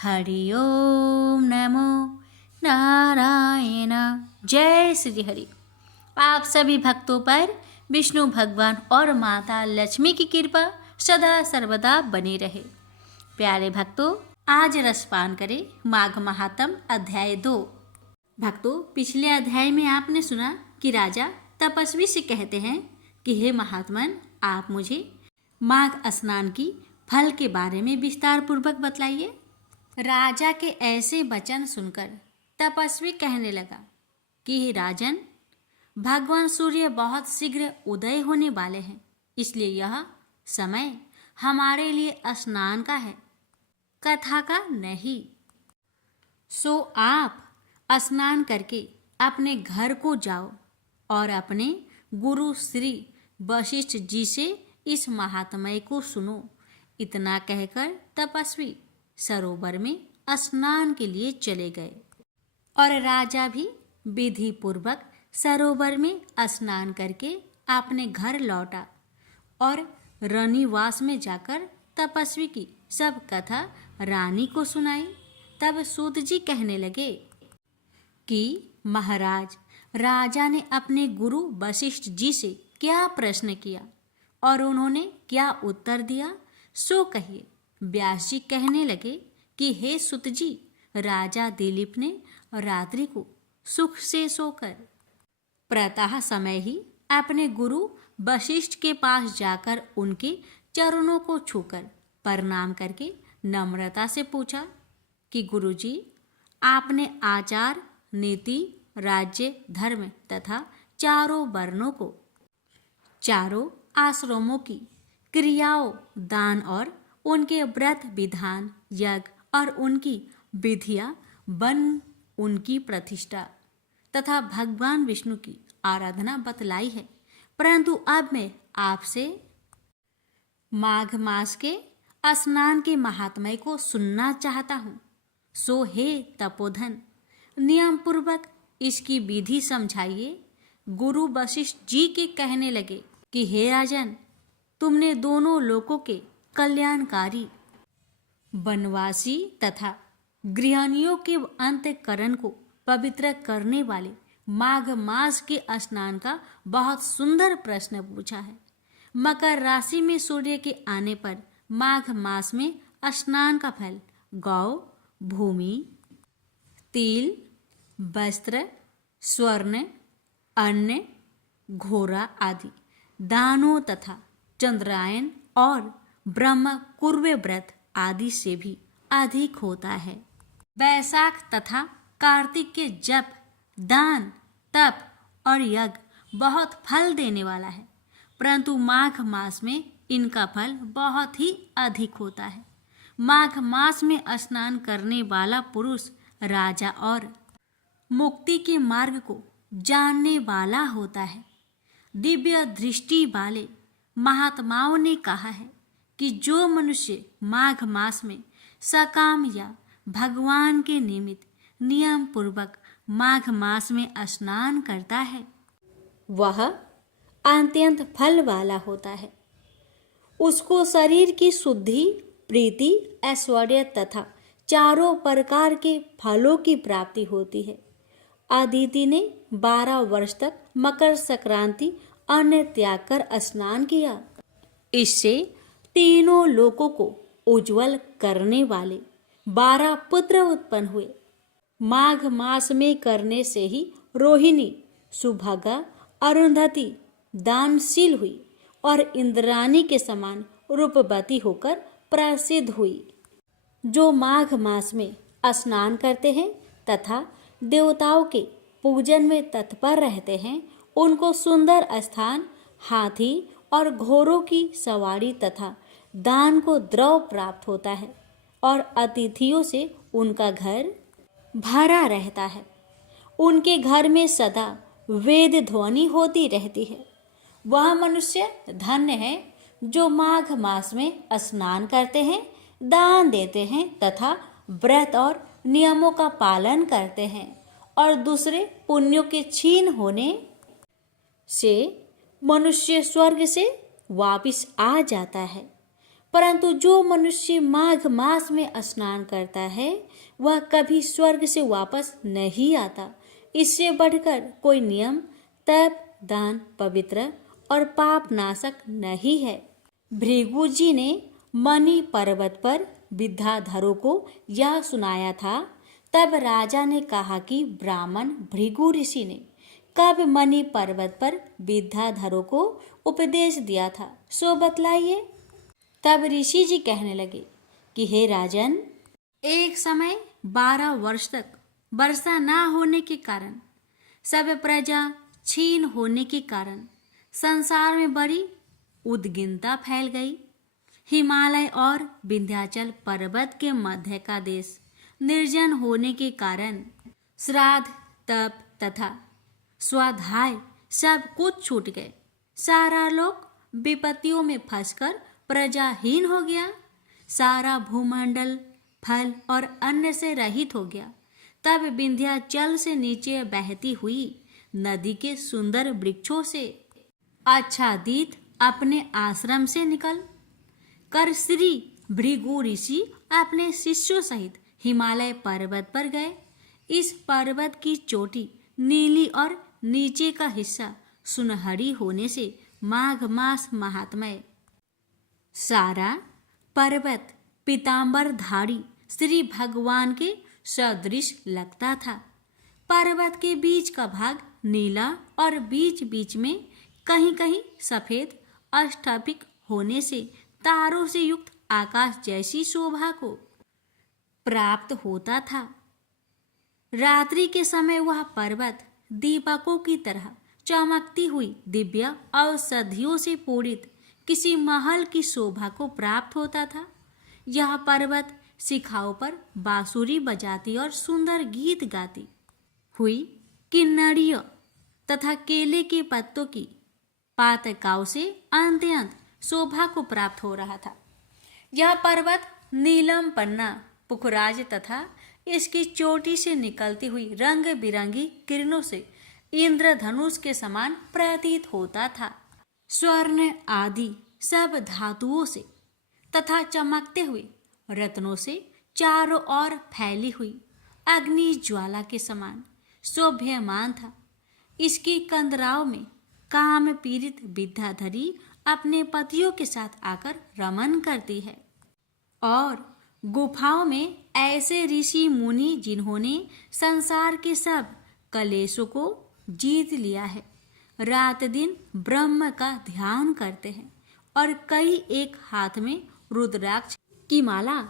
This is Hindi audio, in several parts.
हरि ओम नमो नारायण। जय श्री हरि। आप सभी भक्तों पर विष्णु भगवान और माता लक्ष्मी की कृपा सदा सर्वदा बनी रहे। प्यारे भक्तों, आज रसपान करें माघ महात्म अध्याय 2। भक्तों, पिछले अध्याय में आपने सुना कि राजा तपस्वी से कहते हैं कि हे महात्मन, आप मुझे माघ स्नान की फल के बारे में विस्तार पूर्वक बतलाइए। राजा के ऐसे वचन सुनकर तपस्वी कहने लगा कि राजन, भगवान सूर्य बहुत शीघ्र उदय होने वाले हैं, इसलिए यह समय हमारे लिए स्नान का है, कथा का नहीं। सो आप स्नान करके अपने घर को जाओ और अपने गुरु श्री वशिष्ठ जी से इस महात्म्य को सुनो। इतना कहकर तपस्वी सरोवर में स्नान के लिए चले गए और राजा भी विधि पूर्वक सरोवर में स्नान करके अपने घर लौटा और रानीवास में जाकर तपस्वी की सब कथा रानी को सुनाई। तब सूत जी कहने लगे कि महाराज, राजा ने अपने गुरु वशिष्ठ जी से क्या प्रश्न किया और उन्होंने क्या उत्तर दिया, सो कहिए। व्यास जी कहने लगे कि हे सुत जी, राजा दिलीप ने रात्रि को सुख से सोकर प्रातः समय ही अपने गुरु वशिष्ठ के पास जाकर उनके चरणों को छूकर प्रणाम करके नम्रता से पूछा कि गुरुजी, आपने आचार, नीति, राज्य, धर्म तथा चारों वर्णों को, चारों आश्रमों की क्रियाओं, दान और उनके व्रत विधान, यज्ञ और उनकी विधियां, वन, उनकी प्रतिष्ठा तथा भगवान विष्णु की आराधना बतलाई है। परंतु अब मैं आपसे माघ मास के स्नान के महात्म्य को सुनना चाहता हूँ। सो हे तपोधन, नियम पूर्वक इसकी विधि समझाइए। गुरु वशिष्ठ जी के कहने लगे कि हे राजन, तुमने दोनों लोकों के कल्याणकारी, वनवासी तथा गृहिणियों के अंतःकरण को पवित्र करने वाले माघ मास के स्नान का बहुत सुंदर प्रश्न पूछा है। मकर राशि में सूर्य के आने पर माघ मास में स्नान का फल गौ, भूमि, तिल, वस्त्र, स्वर्ण, अन्न, घोड़ा आदि दानों तथा चंद्रायन और ब्रह्म कुर्वे व्रत आदि से भी अधिक होता है। वैशाख तथा कार्तिक के जप, दान, तप और यज्ञ बहुत फल देने वाला है, परंतु माघ मास में इनका फल बहुत ही अधिक होता है। माघ मास में स्नान करने वाला पुरुष राजा और मुक्ति के मार्ग को जानने वाला होता है। दिव्य दृष्टि वाले महात्माओं ने कहा है कि जो मनुष्य माघ मास में सकाम या भगवान के निमित्त नियम पूर्वक माघ मास में स्नान करता है, वह अत्यंत फल वाला होता है। उसको शरीर की शुद्धि, प्रीति, ऐश्वर्य तथा चारों प्रकार के फलों की प्राप्ति होती है। अदिति ने 12 वर्ष तक मकर संक्रांति अन्न त्याग कर स्नान किया। इससे तीनों लोकों को उज्जवल करने वाले 12 पुत्र उत्पन्न हुए। माघ मास में करने से ही रोहिणी, सुभगा, अरुंधति दानशील हुई और इंद्राणी के समान रूपवती होकर प्रसिद्ध हुई। जो माघ मास में स्नान करते हैं तथा देवताओं के पूजन में तत्पर रहते हैं, उनको सुंदर स्थान, हाथी और घोड़ों की सवारी तथा दान को द्रव प्राप्त होता है और अतिथियों से उनका घर भरा रहता है। उनके घर में सदा वेद ध्वनि होती रहती है। वह मनुष्य धन्य है जो माघ मास में स्नान करते हैं, दान देते हैं तथा व्रत और नियमों का पालन करते हैं और दूसरे पुण्यों के क्षीण होने से मनुष्य स्वर्ग से वापिस आ जाता है। परंतु जो मनुष्य माघ मास में स्नान करता है वह कभी स्वर्ग से वापस नहीं आता। इससे बढ़कर कोई नियम, तप, दान, पवित्र और पाप नाशक नहीं है। भृगु जी ने मणि पर्वत पर विद्याधरों को यह सुनाया था। तब राजा ने कहा कि ब्राह्मण भृगु ऋषि ने कब मणि पर्वत पर विद्याधरों को उपदेश दिया था, सो बतलाइए। तब ऋषि जी कहने लगे कि हे राजन, एक समय 12 वर्ष तक वर्षा ना होने के कारण, सब प्रजा क्षीण होने के कारण संसार में बड़ी उद्विग्नता फैल गई। हिमालय और विंध्याचल पर्वत के मध्य का देश निर्जन होने के कारण श्राद्ध, तप तथा स्वाध्याय सब कुछ छूट गए। सारा लोक विपत्तियों में फंसकर प्रजाहीन हो गया। सारा भूमंडल फल और अन्न से रहित हो गया। तब विंध्याचल से नीचे बहती हुई नदी के सुंदर वृक्षों से आच्छादित अपने आश्रम से निकल कर श्री भृगु ऋषि अपने शिष्यों सहित हिमालय पर्वत पर गए। इस पर्वत की चोटी नीली और नीचे का हिस्सा सुनहरी होने से माघ मास महात्मय। सारा पर्वत पीतांबरधारी श्री भगवान के सदृश लगता था। पर्वत के बीच का भाग नीला और बीच बीच में कहीं कहीं सफेद अष्टभिक होने से तारों से युक्त आकाश जैसी शोभा को प्राप्त होता था। रात्रि के समय वह पर्वत दीपकों की तरह चमकती हुई दिव्य औषधियों से पूरित किसी महल की शोभा को प्राप्त होता था। यह पर्वत शिखाओं पर बांसुरी बजाती और सुंदर गीत गाती हुई किन्नरियों तथा केले के पत्तों की पातकाओं से अत्यंत शोभा को प्राप्त हो रहा था। यह पर्वत नीलम पन्ना, पुखराज तथा इसकी चोटी से निकलती हुई रंग बिरंगी किरणों से इंद्रधनुष के समान प्रतीत होता था। स्वर्ण आदि सब धातुओं से तथा चमकते हुए रत्नों से चारों ओर फैली हुई अग्नि ज्वाला के समान शोभ्यमान था। इसकी कंदराओं में काम पीड़ित विद्याधरी अपने पतियों के साथ आकर रमन करती है और गुफाओं में ऐसे ऋषि मुनि जिन्होंने संसार के सब कलेशों को जीत लिया है, रात दिन ब्रह्म का ध्यान करते हैं और कई एक हाथ में रुद्राक्ष की माला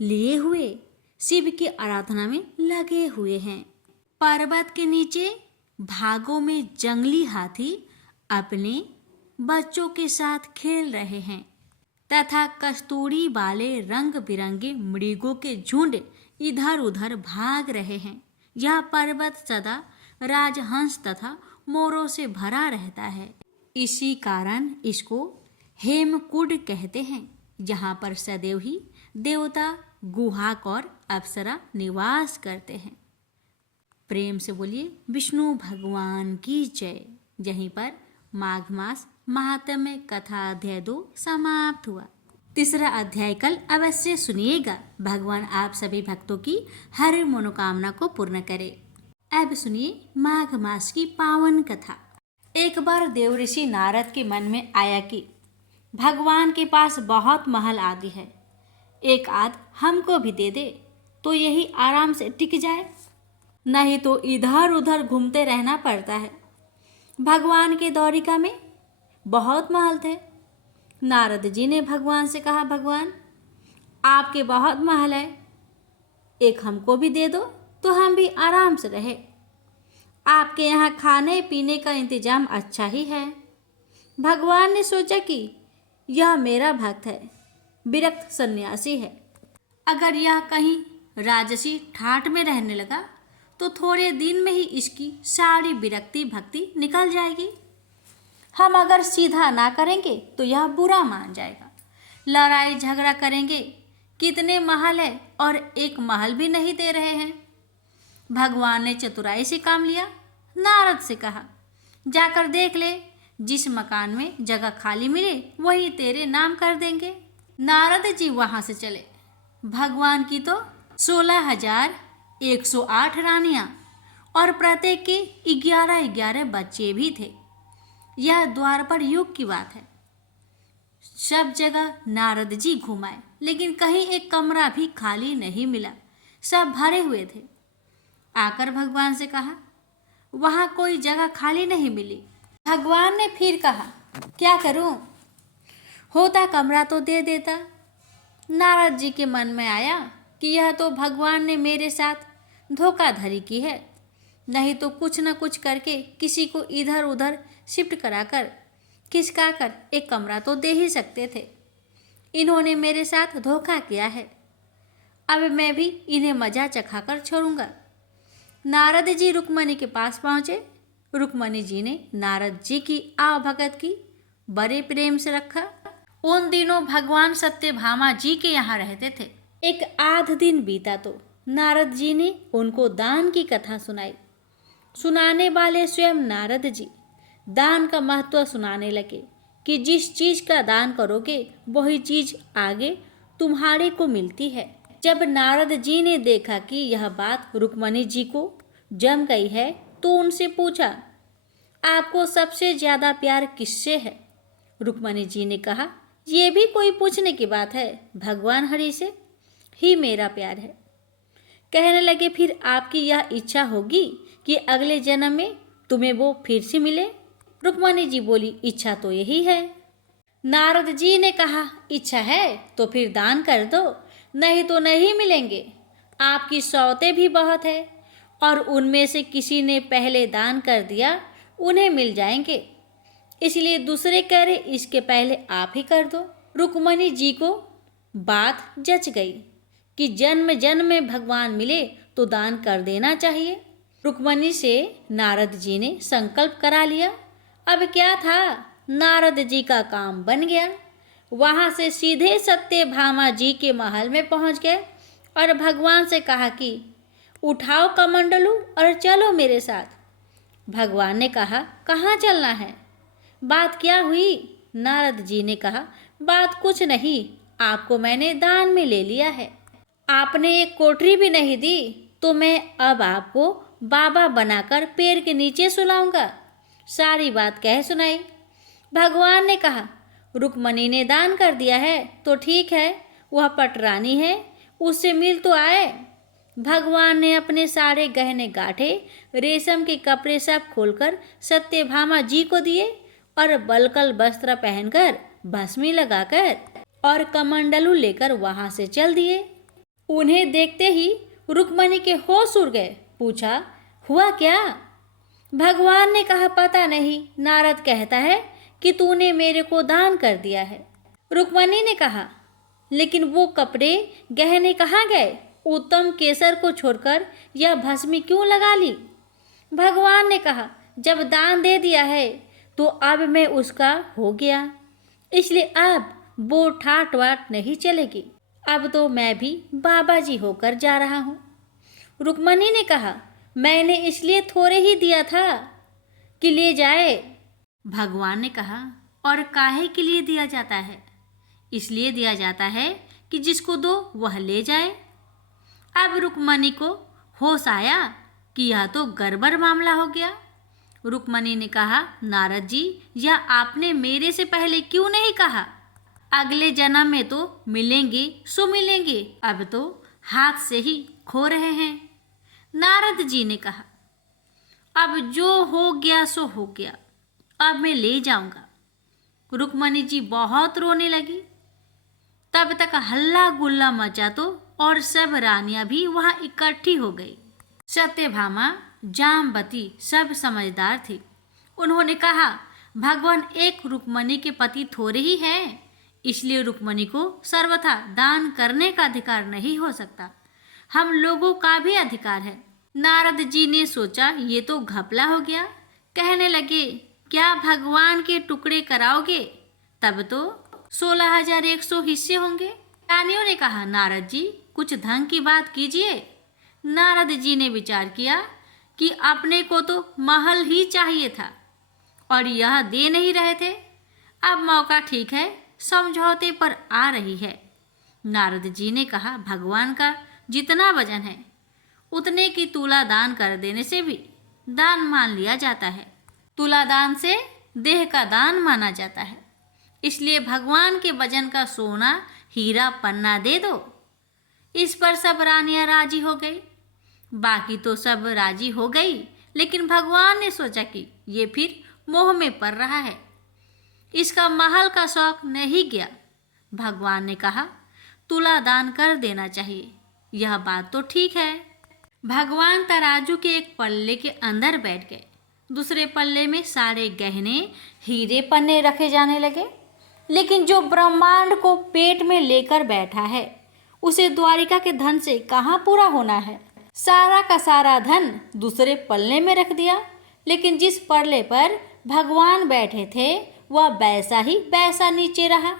लिए हुए शिव की आराधना में लगे हुए हैं। पर्वत के नीचे भागों में जंगली हाथी अपने बच्चों के साथ खेल रहे हैं तथा कस्तूरी वाले रंग बिरंगे मृगों के झुंड इधर उधर भाग रहे हैं। यह पर्वत सदा राजहंस तथा मोरों से भरा रहता है। इसी कारण इसको हेमकूट कहते हैं, जहाँ पर सदैव ही देवता, गुहाक और अप्सरा निवास करते हैं। प्रेम से बोलिए विष्णु भगवान की जय। यहीं पर माघ मास महात्म्य कथा अध्याय 2 समाप्त हुआ। तीसरा अध्याय कल अवश्य सुनिएगा। भगवान आप सभी भक्तों की हर मनोकामना को पूर्ण करे। अब सुनिए माघ मास की पावन कथा। एक बार देवऋषि नारद के मन में आया कि भगवान के पास बहुत महल आदि है, एक आध हमको भी दे दे तो यही आराम से टिक जाए, नहीं तो इधर उधर घूमते रहना पड़ता है। भगवान के द्वारिका में बहुत महल थे। नारद जी ने भगवान से कहा, भगवान आपके बहुत महल है, एक हमको भी दे दो तो हम भी आराम से रहे। आपके यहाँ खाने पीने का इंतजाम अच्छा ही है। भगवान ने सोचा कि यह मेरा भक्त है, विरक्त सन्यासी है, अगर यह कहीं राजसी ठाट में रहने लगा तो थोड़े दिन में ही इसकी सारी विरक्ति भक्ति निकल जाएगी। हम अगर सीधा ना करेंगे तो यह बुरा मान जाएगा। लड़ाई झगड़ा करेंगे, कितने महल है और एक महल भी नहीं दे रहे हैं। भगवान ने चतुराई से काम लिया। नारद से कहा, जाकर देख ले, जिस मकान में जगह खाली मिले वही तेरे नाम कर देंगे। नारद जी वहां से चले। भगवान की तो 16,108 रानियां और प्रत्येक के 11-11 बच्चे भी थे। यह द्वापर युग की बात है। सब जगह नारद जी घुमाए, लेकिन कहीं एक कमरा भी खाली नहीं मिला। सब भरे हुए थे। आकर भगवान से कहा, वहां कोई जगह खाली नहीं मिली। भगवान ने फिर कहा, क्या करूं? होता कमरा तो दे देता। नारद जी के मन में आया कि यह तो भगवान ने मेरे साथ धोखाधड़ी की है, नहीं तो कुछ न कुछ करके किसी को इधर उधर शिफ्ट कराकर खिसकाकर एक कमरा तो दे ही सकते थे। इन्होंने मेरे साथ धोखा किया है, अब मैं भी इन्हें मजा चखाकर छोड़ूंगा। नारद जी रुक्मणी के पास पहुंचे। रुक्मणी जी ने नारद जी की आवभगत की, बड़े प्रेम से रखा। उन दिनों भगवान सत्यभामा जी के यहाँ रहते थे। एक आध दिन बीता तो नारद जी ने उनको दान की कथा सुनाई। सुनाने वाले स्वयं नारद जी दान का महत्व सुनाने लगे कि जिस चीज का दान करोगे वही चीज आगे तुम्हारे को मिलती है। जब नारद जी ने देखा कि यह बात रुक्मणी जी को जम गई है तो उनसे पूछा, आपको सबसे ज्यादा प्यार किससे है? रुक्मणी जी ने कहा, ये भी कोई पूछने की बात है, भगवान हरि से ही मेरा प्यार है। कहने लगे, फिर आपकी यह इच्छा होगी कि अगले जन्म में तुम्हें वो फिर से मिले? रुक्मणी जी बोली, इच्छा तो यही है। नारद जी ने कहा, इच्छा है तो फिर दान कर दो, नहीं तो नहीं मिलेंगे। आपकी सौतें भी बहुत है और उनमें से किसी ने पहले दान कर दिया, उन्हें मिल जाएंगे। इसलिए दूसरे कह रहे, इसके पहले आप ही कर दो। रुक्मणी जी को बात जच गई कि जन्म जन्म में भगवान मिले तो दान कर देना चाहिए। रुक्मणी से नारद जी ने संकल्प करा लिया। अब क्या था, नारद जी का काम बन गया। वहां से सीधे सत्यभामा जी के महल में पहुंच गए और भगवान से कहा कि उठाओ कमंडलू और चलो मेरे साथ। भगवान ने कहा, कहाँ चलना है? बात क्या हुई? नारद जी ने कहा, बात कुछ नहीं, आपको मैंने दान में ले लिया है। आपने एक कोठरी भी नहीं दी तो मैं अब आपको बाबा बनाकर पेड़ के नीचे सुलाऊंगा। सारी बात कह सुनाई। भगवान ने कहा, रुक्मणी ने दान कर दिया है तो ठीक है, वह पटरानी है, उससे मिल तो आए। भगवान ने अपने सारे गहने गांठे, रेशम के कपड़े सब खोलकर सत्यभामा जी को दिए और बलकल वस्त्र पहनकर, भस्मी लगाकर और कमंडलू लेकर वहां से चल दिए। उन्हें देखते ही रुक्मणी के होश उड़ गए। पूछा, हुआ क्या? भगवान ने कहा, पता नहीं, नारद कहता है कि तूने मेरे को दान कर दिया है। रुक्मणी ने कहा, लेकिन वो कपड़े गहने कहाँ गए? उत्तम केसर को छोड़कर यह भस्मी क्यों लगा ली? भगवान ने कहा, जब दान दे दिया है तो अब मैं उसका हो गया, इसलिए अब वो ठाट वाट नहीं चलेगी। अब तो मैं भी बाबा जी होकर जा रहा हूँ। रुक्मणी ने कहा, मैंने इसलिए थोड़े ही दिया था कि ले जाए। भगवान ने कहा, और काहे के लिए दिया जाता है? इसलिए दिया जाता है कि जिसको दो वह ले जाए। अब रुक्मणी को होश आया कि यह तो गड़बड़ मामला हो गया। रुक्मणी ने कहा, नारद जी, यह आपने मेरे से पहले क्यों नहीं कहा? अगले जन्म में तो मिलेंगे सो मिलेंगे, अब तो हाथ से ही खो रहे हैं। नारद जी ने कहा, अब जो हो गया सो हो गया, अब मैं ले जाऊंगा। रुक्मणी जी बहुत रोने लगी। तब तक हल्ला गुल्ला मचा तो और सब रानियां भी वहां इकट्ठी हो गई। सत्यभामा, जामवती सब समझदार थी। उन्होंने कहा, भगवान एक रुक्मणी के पति थोड़े ही हैं, इसलिए रुक्मणी को सर्वथा दान करने का अधिकार नहीं हो सकता। हम लोगों का भी अधिकार है। नारद जी ने सोचा, ये तो घपला हो गया। कहने लगे, क्या भगवान के टुकड़े कराओगे? तब तो 16,100 हिस्से होंगे। रानियों ने कहा, नारद जी, कुछ ढंग की बात कीजिए। नारद जी ने विचार किया कि अपने को तो महल ही चाहिए था और यह दे नहीं रहे थे। अब मौका ठीक है, समझौते पर आ रही है। नारद जी ने कहा, भगवान का जितना वजन है उतने की तुला दान कर देने से भी दान मान लिया जाता है। तुला दान से देह का दान माना जाता है। इसलिए भगवान के वजन का सोना, हीरा, पन्ना दे दो। इस पर सब रानियां राजी हो गई। बाकी तो सब राजी हो गई, लेकिन भगवान ने सोचा कि ये फिर मोह में पड़ रहा है, इसका महल का शौक नहीं गया। भगवान ने कहा, तुला दान कर देना चाहिए। यह बात तो ठीक है। भगवान तराजू के एक पल्ले के अंदर बैठ गए। दूसरे पल्ले में सारे गहने, हीरे, पन्ने रखे जाने लगे। लेकिन जो ब्रह्मांड को पेट में लेकर बैठा है, उसे द्वारिका के धन से कहाँ पूरा होना है। सारा का सारा धन दूसरे पल्ले में रख दिया, लेकिन जिस पल्ले पर भगवान बैठे थे वह वैसा ही वैसा नीचे रहा,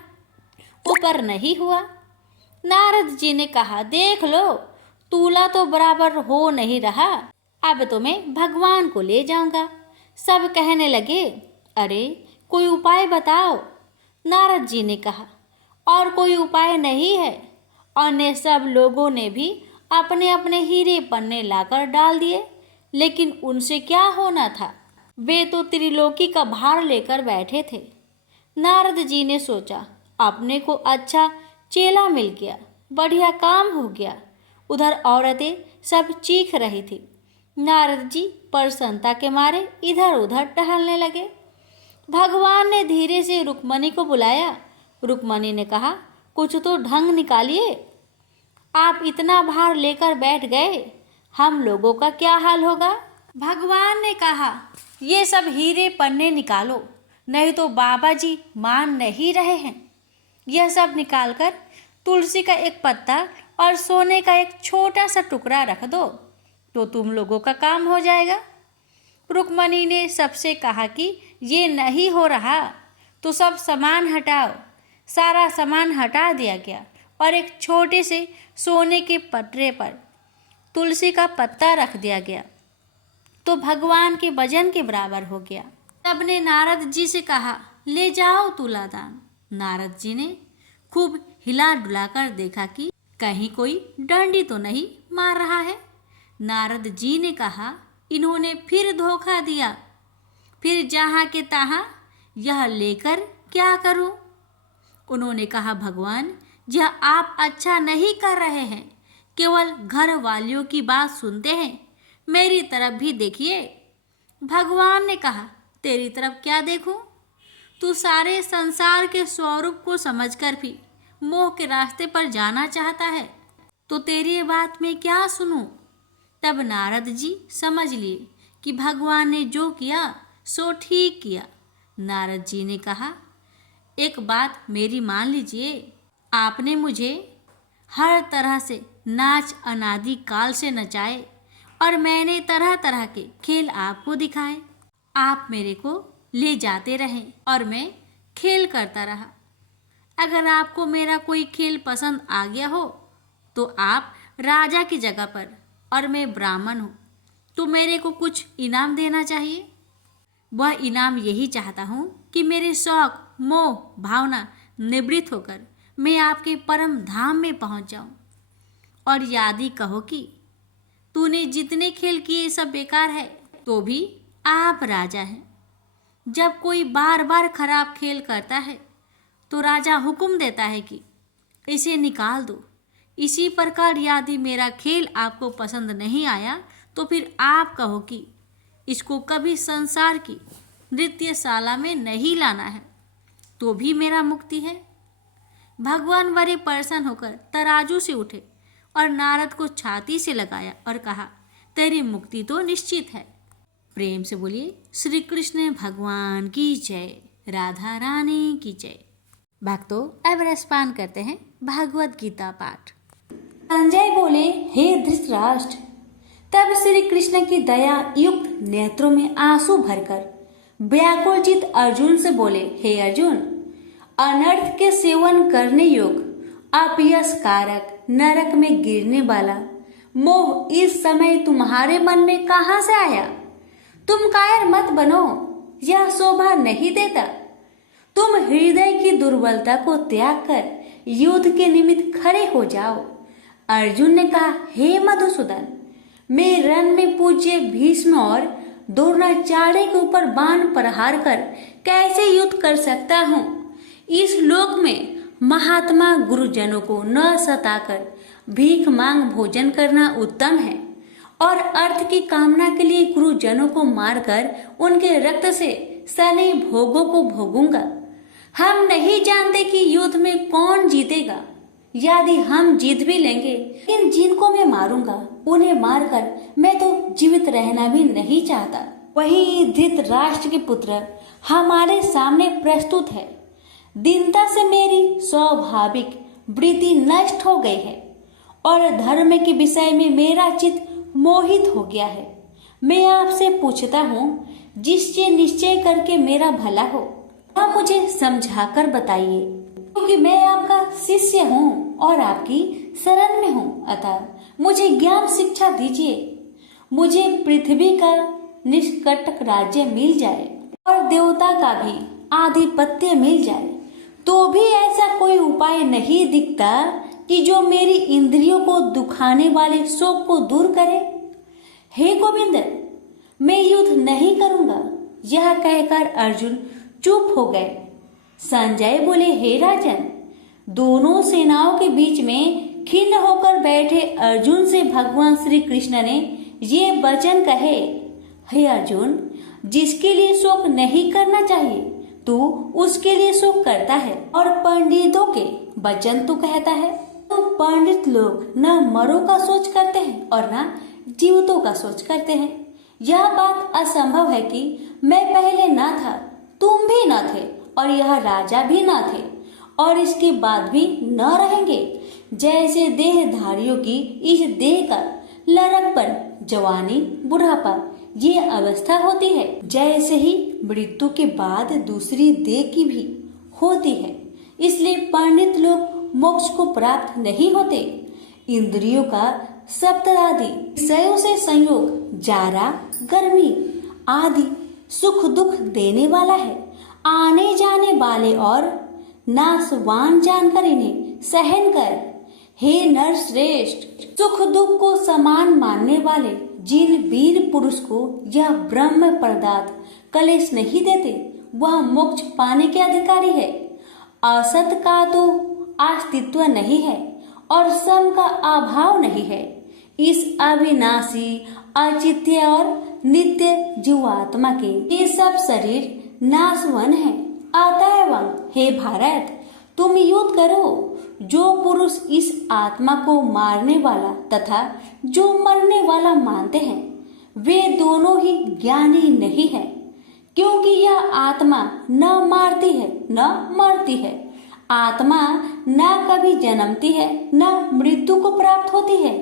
ऊपर नहीं हुआ। नारद जी ने कहा, देख लो, तुला तो बराबर हो नहीं रहा। अब तो मैं भगवान को ले जाऊंगा। सब कहने लगे, अरे कोई उपाय बताओ। नारद जी ने कहा, और कोई उपाय नहीं है। अन्य सब लोगों ने भी अपने अपने हीरे पन्ने लाकर डाल दिए, लेकिन उनसे क्या होना था, वे तो त्रिलोकी का भार लेकर बैठे थे। नारद जी ने सोचा, अपने को अच्छा चेला मिल गया, बढ़िया काम हो गया। उधर औरतें सब चीख रही थी। नारद जी प्रसन्नता के मारे इधर उधर टहलने लगे। भगवान ने धीरे से रुक्मणी को बुलाया। रुक्मणी ने कहा, कुछ तो ढंग निकालिए। आप इतना भार लेकर बैठ गए, हम लोगों का क्या हाल होगा। भगवान ने कहा, ये सब हीरे पन्ने निकालो, नहीं तो बाबा जी मान नहीं रहे हैं। यह सब निकालकर तुलसी का एक पत्ता और सोने का एक छोटा सा टुकड़ा रख दो, तो तुम लोगों का काम हो जाएगा। रुक्मणी ने सबसे कहा कि ये नहीं हो रहा, तो सब सामान हटाओ। सारा सामान हटा दिया गया और एक छोटे से सोने के पटरे पर तुलसी का पत्ता रख दिया गया, तो भगवान के वजन के बराबर हो गया। तब ने नारद जी से कहा, ले जाओ तुला दान। नारद जी ने खूब हिला डुलाकर देखा कि कहीं कोई डंडी तो नहीं मार रहा है। नारद जी ने कहा, इन्होंने फिर धोखा दिया। फिर जहाँ के तहाँ यह लेकर क्या करूं? उन्होंने कहा, भगवान, यह आप अच्छा नहीं कर रहे हैं, केवल घर वालियों की बात सुनते हैं, मेरी तरफ भी देखिए। भगवान ने कहा, तेरी तरफ क्या देखूं? तू सारे संसार के स्वरूप को समझकर भी मोह के रास्ते पर जाना चाहता है, तो तेरी बात में क्या सुनूं? तब नारद जी समझ लिए कि भगवान ने जो किया सो ठीक किया। नारद जी ने कहा, एक बात मेरी मान लीजिए, आपने मुझे हर तरह से नाच अनादि काल से नचाए और मैंने तरह तरह के खेल आपको दिखाए। आप मेरे को ले जाते रहे और मैं खेल करता रहा। अगर आपको मेरा कोई खेल पसंद आ गया हो तो आप राजा की जगह पर और मैं ब्राह्मण हूँ, तो मेरे को कुछ इनाम देना चाहिए। वह इनाम यही चाहता हूँ कि मेरे शौक, मोह, भावना निवृत्त होकर मैं आपके परम धाम में पहुँच जाऊँ। और यदि कहो कि तूने जितने खेल किए सब बेकार है, तो भी आप राजा हैं। जब कोई बार बार खराब खेल करता है तो राजा हुक्म देता है कि इसे निकाल दो। इसी प्रकार यदि मेरा खेल आपको पसंद नहीं आया तो फिर आप कहो कि इसको कभी संसार की नृत्यशाला में नहीं लाना है, तो भी मेरा मुक्ति है। भगवान बड़े प्रसन्न होकर तराजू से उठे और नारद को छाती से लगाया और कहा, तेरी मुक्ति तो निश्चित है। प्रेम से बोलिए श्री कृष्ण भगवान की जय, राधा रानी की जय। भक्तों, अब रसपान करते हैं भागवत गीता पाठ। संजय बोले, हे धृतराष्ट्र। तब श्री कृष्ण की दया युक्त नेत्रों में आंसू भरकर व्याकुल चित अर्जुन से बोले, हे अर्जुन, अनर्थ के सेवन करने योग, अपयश कारक, नरक में गिरने वाला मोह इस समय तुम्हारे मन में कहाँ से आया? तुम कायर मत बनो, यह शोभा नहीं देता। तुम हृदय की दुर्बलता को त्याग कर युद्ध के निमित्त खड़े हो जाओ। अर्जुन ने कहा, हे मधुसूदन, मैं रण में पूज्य भीष्म और द्रोणाचार्य के ऊपर बाण प्रहार कर कैसे युद्ध कर सकता हूँ। इस लोक में महात्मा गुरुजनों को न सताकर भीख मांग भोजन करना उत्तम है, और अर्थ की कामना के लिए गुरुजनों को मारकर उनके रक्त से सने भोगों को भोगूंगा। हम नहीं जानते कि युद्ध में कौन जीतेगा। यदि हम जीत भी लेंगे, लेकिन जिनको मैं मारूंगा उन्हें मारकर मैं तो जीवित रहना भी नहीं चाहता। वही धृतराष्ट्र के पुत्र हमारे सामने प्रस्तुत है। दीनता से मेरी स्वाभाविक वृत्ति नष्ट हो गई है और धर्म के विषय में मेरा चित्त मोहित हो गया है। मैं आपसे पूछता हूँ, जिससे निश्चय करके मेरा भला हो, आप मुझे समझाकर बताइए, क्योंकि मैं आपका शिष्य हूँ और आपकी शरण में हूँ। अतः मुझे ज्ञान शिक्षा दीजिए। मुझे पृथ्वी का निष्कंटक राज्य मिल जाए और देवता का भी आधिपत्य मिल जाए, तो भी ऐसा कोई उपाय नहीं दिखता कि जो मेरी इंद्रियों को दुखाने वाले शोक को दूर करे। हे गोविंद, मैं युद्ध नहीं करूंगा। यह कहकर अर्जुन चुप हो गए। संजय बोले, हे राजन, दोनों सेनाओं के बीच में खिन्न होकर बैठे अर्जुन से भगवान श्री कृष्ण ने ये वचन कहे, हे अर्जुन, जिसके लिए शोक नहीं करना चाहिए तू उसके लिए शोक करता है, और पंडितों के वचन तू कहता है। तो पंडित लोग न मरों का सोच करते हैं और न जीवितों का सोच करते हैं। यह बात असंभव है कि मैं पहले न था, तुम भी न थे, और यह राजा भी न थे, और इसके बाद भी न रहेंगे। जैसे देहधारियों की इस देह का लड़कपन, जवानी, बुढ़ापा ये अवस्था होती है, जैसे ही मृत्यु के बाद दूसरी देह की भी होती है। इसलिए पंडित लोग मोक्ष को प्राप्त नहीं होते। इंद्रियों का सप्तरादि विषयों से संयोग जारा, गर्मी आदि सुख दुख देने वाला है। आने जाने वाले और नाशवान जानकर इन्हें सहन कर। हे नर श्रेष्ठ, सुख दुख को समान मानने वाले जिन वीर पुरुष को यह ब्रह्म पदार्थ कलेश नहीं देते, वह मोक्ष पाने के अधिकारी है। असत का तो अस्तित्व नहीं है और सम का अभाव नहीं है। इस अविनाशी, अचित्य और नित्य जीवात्मा के ये सब शरीर नाशवन है। अतएव हे भारत, तुम युद्ध करो। जो पुरुष इस आत्मा को मारने वाला तथा जो मरने वाला मानते हैं, वे दोनों ही ज्ञानी नहीं है, क्योंकि यह आत्मा न मारती है न मरती है। आत्मा न कभी जन्मती है न मृत्यु को प्राप्त होती है,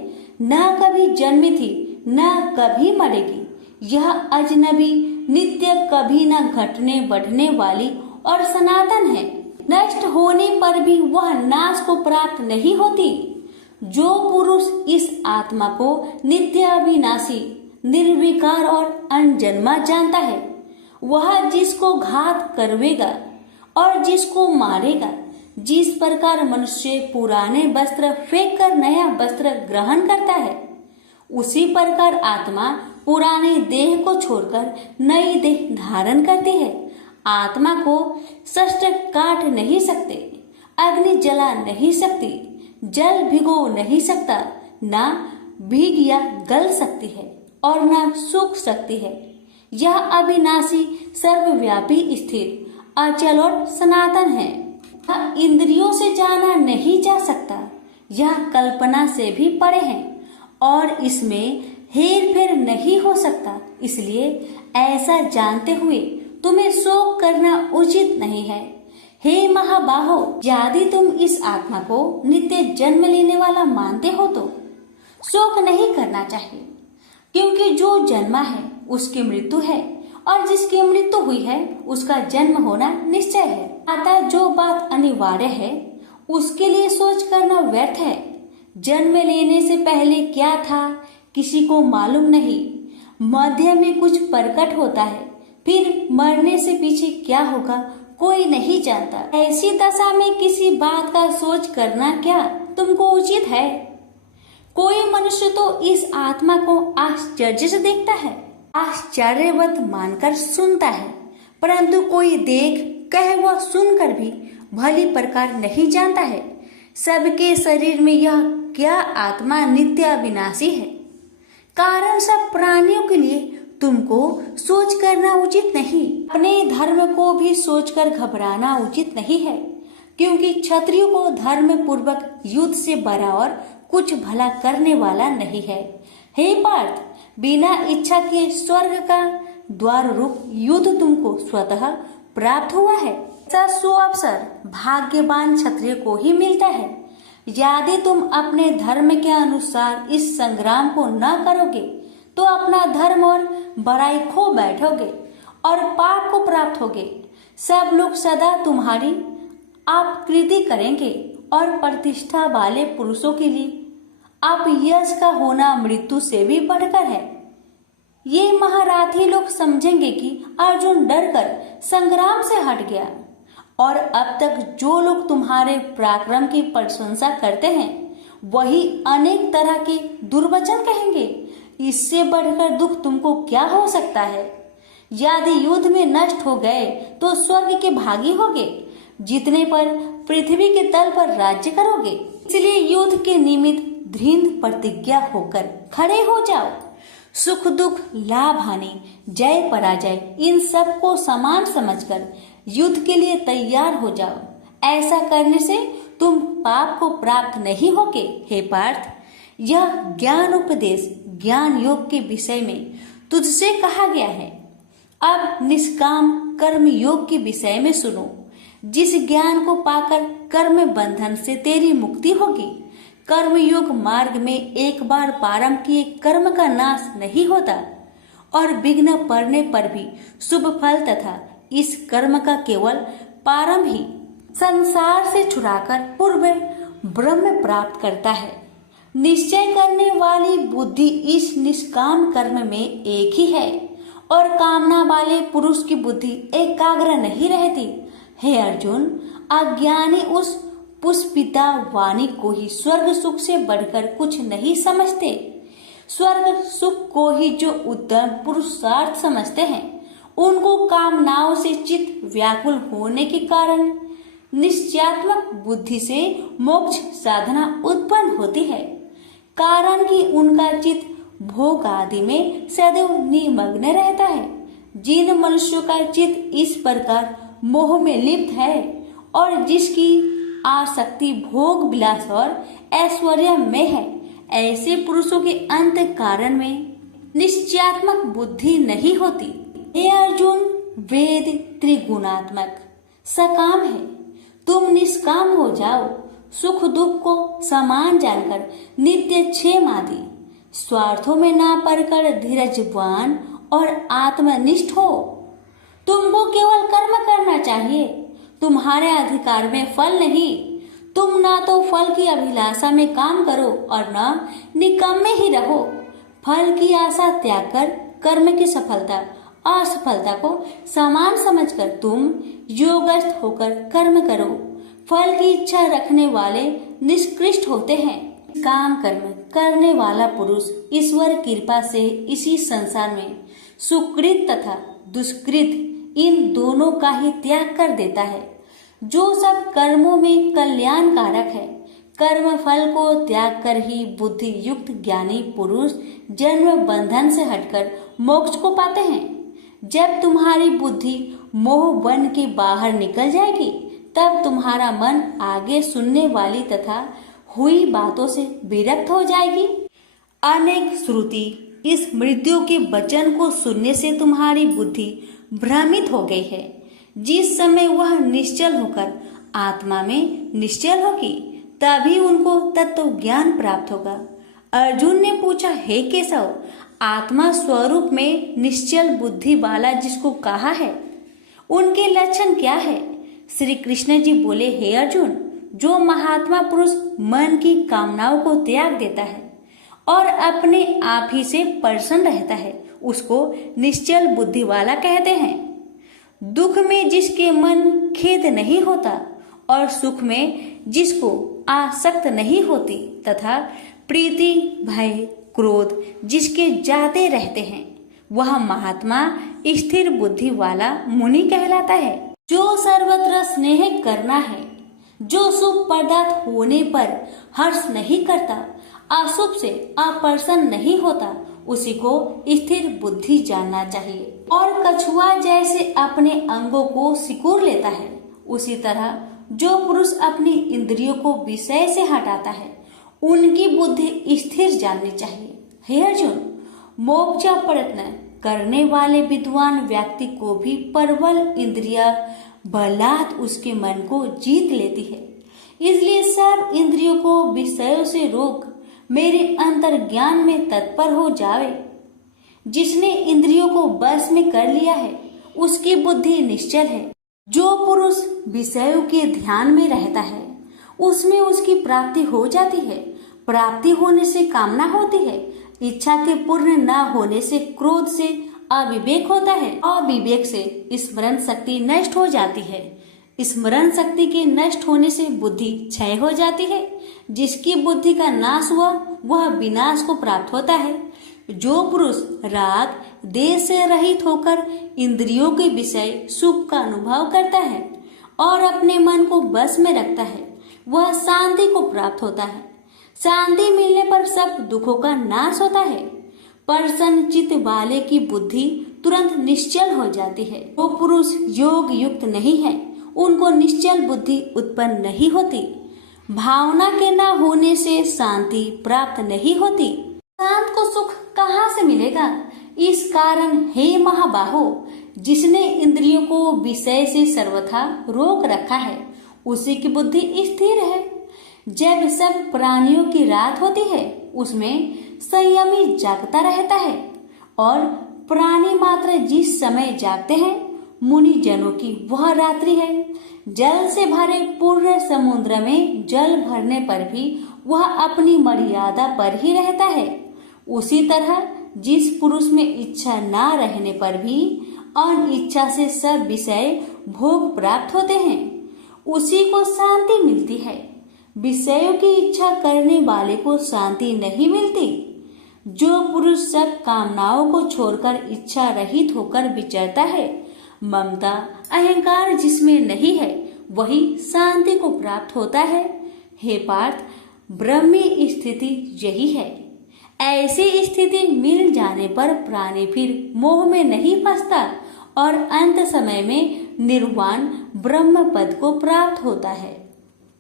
न कभी जन्मी थी न कभी मरेगी। यह अजनबी, नित्य, कभी न घटने बढ़ने वाली और सनातन है। नष्ट होने पर भी वह नाश को प्राप्त नहीं होती। जो पुरुष इस आत्मा को नित्य, अविनाशी, निर्विकार और अनजन्मा जानता है, वह जिसको घात करवेगा और जिसको मारेगा, जिस प्रकार मनुष्य पुराने वस्त्र फेंक कर नया वस्त्र ग्रहण करता है, उसी प्रकार आत्मा पुराने देह को छोड़कर नई देह धारण करती है। आत्मा को शस्त्र काट नहीं सकते, अग्नि जला नहीं सकती, जल भिगो नहीं सकता, ना भीग या गल सकती है और ना सूख सकती है। यह अविनाशी, सर्वव्यापी, स्थिर, अचल और सनातन है। यह इंद्रियों से जाना नहीं जा सकता। यह कल्पना से भी परे है और इसमें हेर फेर नहीं हो सकता। इसलिए ऐसा जानते हुए तुम्हें शोक करना उचित नहीं है। हे महाबाहो, यदि तुम इस आत्मा को नित्य जन्म लेने वाला मानते हो तो शोक नहीं करना चाहिए, क्योंकि जो जन्मा है उसकी मृत्यु है और जिसकी मृत्यु हुई है उसका जन्म होना निश्चय है। अतः जो बात अनिवार्य है उसके लिए सोच करना व्यर्थ है। जन्म लेने से पहले क्या था किसी को मालूम नहीं। मध्य में कुछ प्रकट होता है, फिर मरने से पीछे क्या होगा कोई नहीं जानता। ऐसी दशा में किसी बात का सोच करना क्या तुमको उचित है? कोई मनुष्य तो इस आत्मा को आश्चर्य से देखता है, आश्चर्यवत मानकर सुनता है, परंतु कोई देख कह व सुनकर भी भली प्रकार नहीं जानता है सबके शरीर में यह क्या आत्मा नित्य अविनाशी है। कारण सब प्राणियों के लिए तुमको सोच करना उचित नहीं, अपने धर्म को भी सोचकर घबराना उचित नहीं है, क्योंकि क्षत्रियो को धर्म पूर्वक युद्ध से बड़ा और कुछ भला करने वाला नहीं है। हे पार्थ, बिना इच्छा के स्वर्ग का द्वार रूप युद्ध तुमको स्वतः प्राप्त हुआ है। ऐसा सुअवसर भाग्यवान क्षत्रिय को ही मिलता है। यदि तुम अपने धर्म के अनुसार इस संग्राम को न करोगे तो अपना धर्म और बड़ाई खो बैठोगे और पाप को प्राप्त होगे। सब लोग सदा तुम्हारी अपकीर्ति करेंगे और प्रतिष्ठा वाले पुरुषों के लिए आप यश का होना मृत्यु से भी बढ़कर है। ये महारथी लोग समझेंगे कि अर्जुन डरकर संग्राम से हट गया, और अब तक जो लोग तुम्हारे पराक्रम की प्रशंसा करते हैं वही अनेक तरह के दुर्वचन कहेंगे। इससे बढ़कर दुख तुमको क्या हो सकता है? यदि युद्ध में नष्ट हो गए तो स्वर्ग के भागी होगे, जीतने पर पृथ्वी के तल पर राज्य करोगे। इसलिए युद्ध के निमित्त दृढ़ प्रतिज्ञा होकर खड़े हो जाओ। सुख दुख, लाभ हानि, जय पराजय, इन सब को समान समझकर युद्ध के लिए तैयार हो जाओ। ऐसा करने से तुम पाप को प्राप्त नहीं होगे। हे पार्थ, यह ज्ञान उपदेश ज्ञान योग के विषय में तुझसे कहा गया है। अब निष्काम कर्म योग के विषय में सुनो। जिस ज्ञान को पाकर कर्म बंधन से तेरी मुक्ति होगी। कर्म योग मार्ग में एक बार प्रारंभ किए कर्म का नाश नहीं होता, और विघ्न पड़ने पर भी शुभ फल तथा इस कर्म का केवल प्रारंभ ही संसार से छुड़ाकर पूर्व ब्रह्म प्राप्त करता है। निश्चय करने वाली बुद्धि इस निष्काम कर्म में एक ही है, और कामना वाले पुरुष की बुद्धि एकाग्र नहीं रहती। हे अर्जुन, अज्ञानी उस पुष्पिता वाणी को ही स्वर्ग सुख से बढ़कर कुछ नहीं समझते। स्वर्ग सुख को ही जो उत्तम पुरुषार्थ समझते हैं, उनको कामनाओं से चित्त व्याकुल होने के कारण निश्चयात्मक बुद्धि से मोक्ष साधना उत्पन्न होती है। कारण कि उनका चित्त भोग आदि में सदैव निमग्न रहता है। जिन मनुष्यों का चित्त इस प्रकार मोह में लिप्त है और जिसकी आसक्ति भोग विलास और ऐश्वर्य में है, ऐसे पुरुषों के अंत कारण में निश्चयात्मक बुद्धि नहीं होती। हे अर्जुन, वेद त्रिगुणात्मक सकाम है, तुम निष्काम हो जाओ। सुख दुख को समान जानकर नित्य क्षेम आदि स्वार्थों में ना पड़कर धीरजवान और आत्मनिष्ठ हो। तुमको केवल कर्म करना चाहिए, तुम्हारे अधिकार में फल नहीं। तुम ना तो फल की अभिलाषा में काम करो और ना निकम्मे ही रहो। फल की आशा त्याग कर कर्म की सफलता असफलता को समान समझकर तुम योगस्थ होकर कर्म करो। फल की इच्छा रखने वाले निष्कृष्ट होते हैं। काम कर्म करने वाला पुरुष ईश्वर कृपा से इसी संसार में सुकृत तथा दुष्कृत इन दोनों का ही त्याग कर देता है। जो सब कर्मों में कल्याणकारक है, कर्म फल को त्याग कर ही बुद्धि युक्त ज्ञानी पुरुष जन्म बंधन से हटकर मोक्ष को पाते हैं। जब तुम्हारी बुद्धि मोह बन के बाहर निकल जाएगी, तब तुम्हारा मन आगे सुनने वाली तथा हुई बातों से विरक्त हो जाएगी। अनेक श्रुति इस मृत्यु के वचन को सुनने से तुम्हारी बुद्धि भ्रमित हो गई है। जिस समय वह निश्चल होकर आत्मा में निश्चल होगी, तभी उनको तत्व ज्ञान प्राप्त होगा। अर्जुन ने पूछा, हे केशव, आत्मा स्वरूप में निश्चल बुद्धि वाला जिसको कहा है, उनके लक्षण क्या है? श्री कृष्ण जी बोले, हे अर्जुन, जो महात्मा पुरुष मन की कामनाओं को त्याग देता है और अपने आप ही से प्रसन्न रहता है, उसको निश्चल बुद्धि वाला कहते हैं। दुख में जिसके मन खेद नहीं होता और सुख में जिसको आसक्त नहीं होती तथा प्रीति भय क्रोध जिसके जाते रहते हैं, वह महात्मा स्थिर बुद्धि वाला मुनि कहलाता है। जो सर्वत्र स्नेह करना है, जो शुभ पदार्थ होने पर हर्ष नहीं करता, अशुभ से अप्रसन्न नहीं होता, उसी को स्थिर बुद्धि जानना चाहिए। और कछुआ जैसे अपने अंगों को सिकोड़ लेता है, उसी तरह जो पुरुष अपनी इंद्रियों को विषय से हटाता है, उनकी बुद्धि स्थिर जाननी चाहिए। हे अर्जुन, मोक्ष प्रयत्न करने वाले विद्वान व्यक्ति को भी प्रबल इंद्रिया बलात् उसके मन को जीत लेती है। इसलिए सब इंद्रियों को विषयों से रोक मेरे अंतर ज्ञान में तत्पर हो जावे। जिसने इंद्रियों को बस में कर लिया है, उसकी बुद्धि निश्चल है। जो पुरुष विषयों के ध्यान में रहता है, उसमें उसकी प्राप्ति हो जाती है। प्राप्ति होने से कामना होती है, इच्छा के पूर्ण न होने से क्रोध से अविवेक होता है, अविवेक से स्मरण शक्ति नष्ट हो जाती है, स्मरण शक्ति के नष्ट होने से बुद्धि क्षय हो जाती है। जिसकी बुद्धि का नाश हुआ वह विनाश को प्राप्त होता है। जो पुरुष राग देश से रहित होकर इंद्रियों के विषय सुख का अनुभव करता है और अपने मन को बस में रखता है, वह शांति को प्राप्त होता है। शांति मिलने पर सब दुखों का नाश होता है। प्रसन्न चित्त वाले की बुद्धि तुरंत निश्चल हो जाती है। जो पुरुष योग युक्त नहीं है, उनको निश्चल बुद्धि उत्पन्न नहीं होती। भावना के न होने से शांति प्राप्त नहीं होती। शांत को सुख कहाँ से मिलेगा? इस कारण हे महाबाहो, जिसने इंद्रियों को विषय से सर्वथा रोक रखा है, उसी की बुद्धि स्थिर है। जब सब प्राणियों की रात होती है, उसमें संयमी जागता रहता है और प्राणी मात्र जिस समय जागते हैं, मुनि जनों की वह रात्रि है। जल से भरे पूर्ण समुद्र में जल भरने पर भी वह अपनी मर्यादा पर ही रहता है। उसी तरह जिस पुरुष में इच्छा ना रहने पर भी अनिच्छा से सब विषय भोग प्राप्त होते हैं, उसी को शांति मिलती है। विषयों की इच्छा करने वाले को शांति नहीं मिलती। जो पुरुष सब कामनाओं को छोड़कर इच्छा रहित होकर विचरता है, ममता अहंकार जिसमें नहीं है, वही शांति को प्राप्त होता है। हे पार्थ, ब्रह्मी स्थिति यही है। ऐसी स्थिति मिल जाने पर प्राणी फिर मोह में नहीं फंसता और अंत समय में निर्वाण ब्रह्म पद को प्राप्त होता है।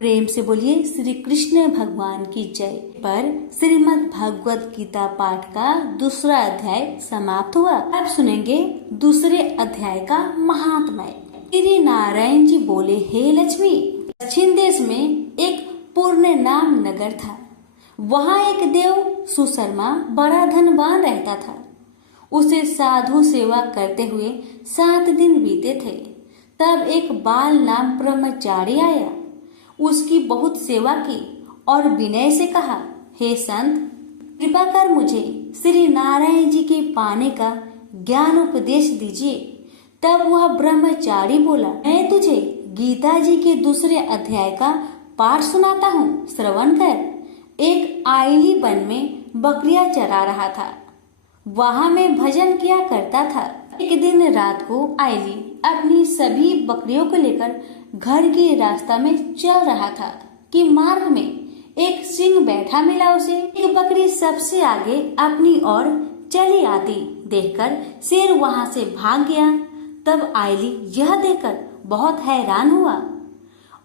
प्रेम से बोलिए श्री कृष्ण भगवान की जय। पर श्रीमद् भगवद गीता पाठ का दूसरा अध्याय समाप्त हुआ। अब सुनेंगे दूसरे अध्याय का महात्म्य। श्री नारायण जी बोले, हे लक्ष्मी, दक्षिण देश में एक पूर्ण नाम नगर था। वहाँ एक देव सुशर्मा बड़ा धनवान रहता था। उसे साधु सेवा करते हुए 7 दिन बीते थे। तब एक बाल नाम ब्रह्मचारी आया, उसकी बहुत सेवा की और विनय से कहा, हे संत, कृपा कर मुझे श्री नारायण जी के पाने का ज्ञान उपदेश दीजिए। तब वह ब्रह्मचारी बोला, मैं तुझे गीता जी के दूसरे अध्याय का पाठ सुनाता हूँ, श्रवण कर। एक आईली वन में बकरियां चरा रहा था। वहां में भजन किया करता था। एक दिन रात को आईली अपनी सभी बकरियों को लेकर घर के रास्ता में चल रहा था कि मार्ग में एक सिंह बैठा मिला उसे। एक बकरी सबसे आगे अपनी ओर चली आती देखकर शेर वहां से भाग गया। तब आईली यह देखकर बहुत हैरान हुआ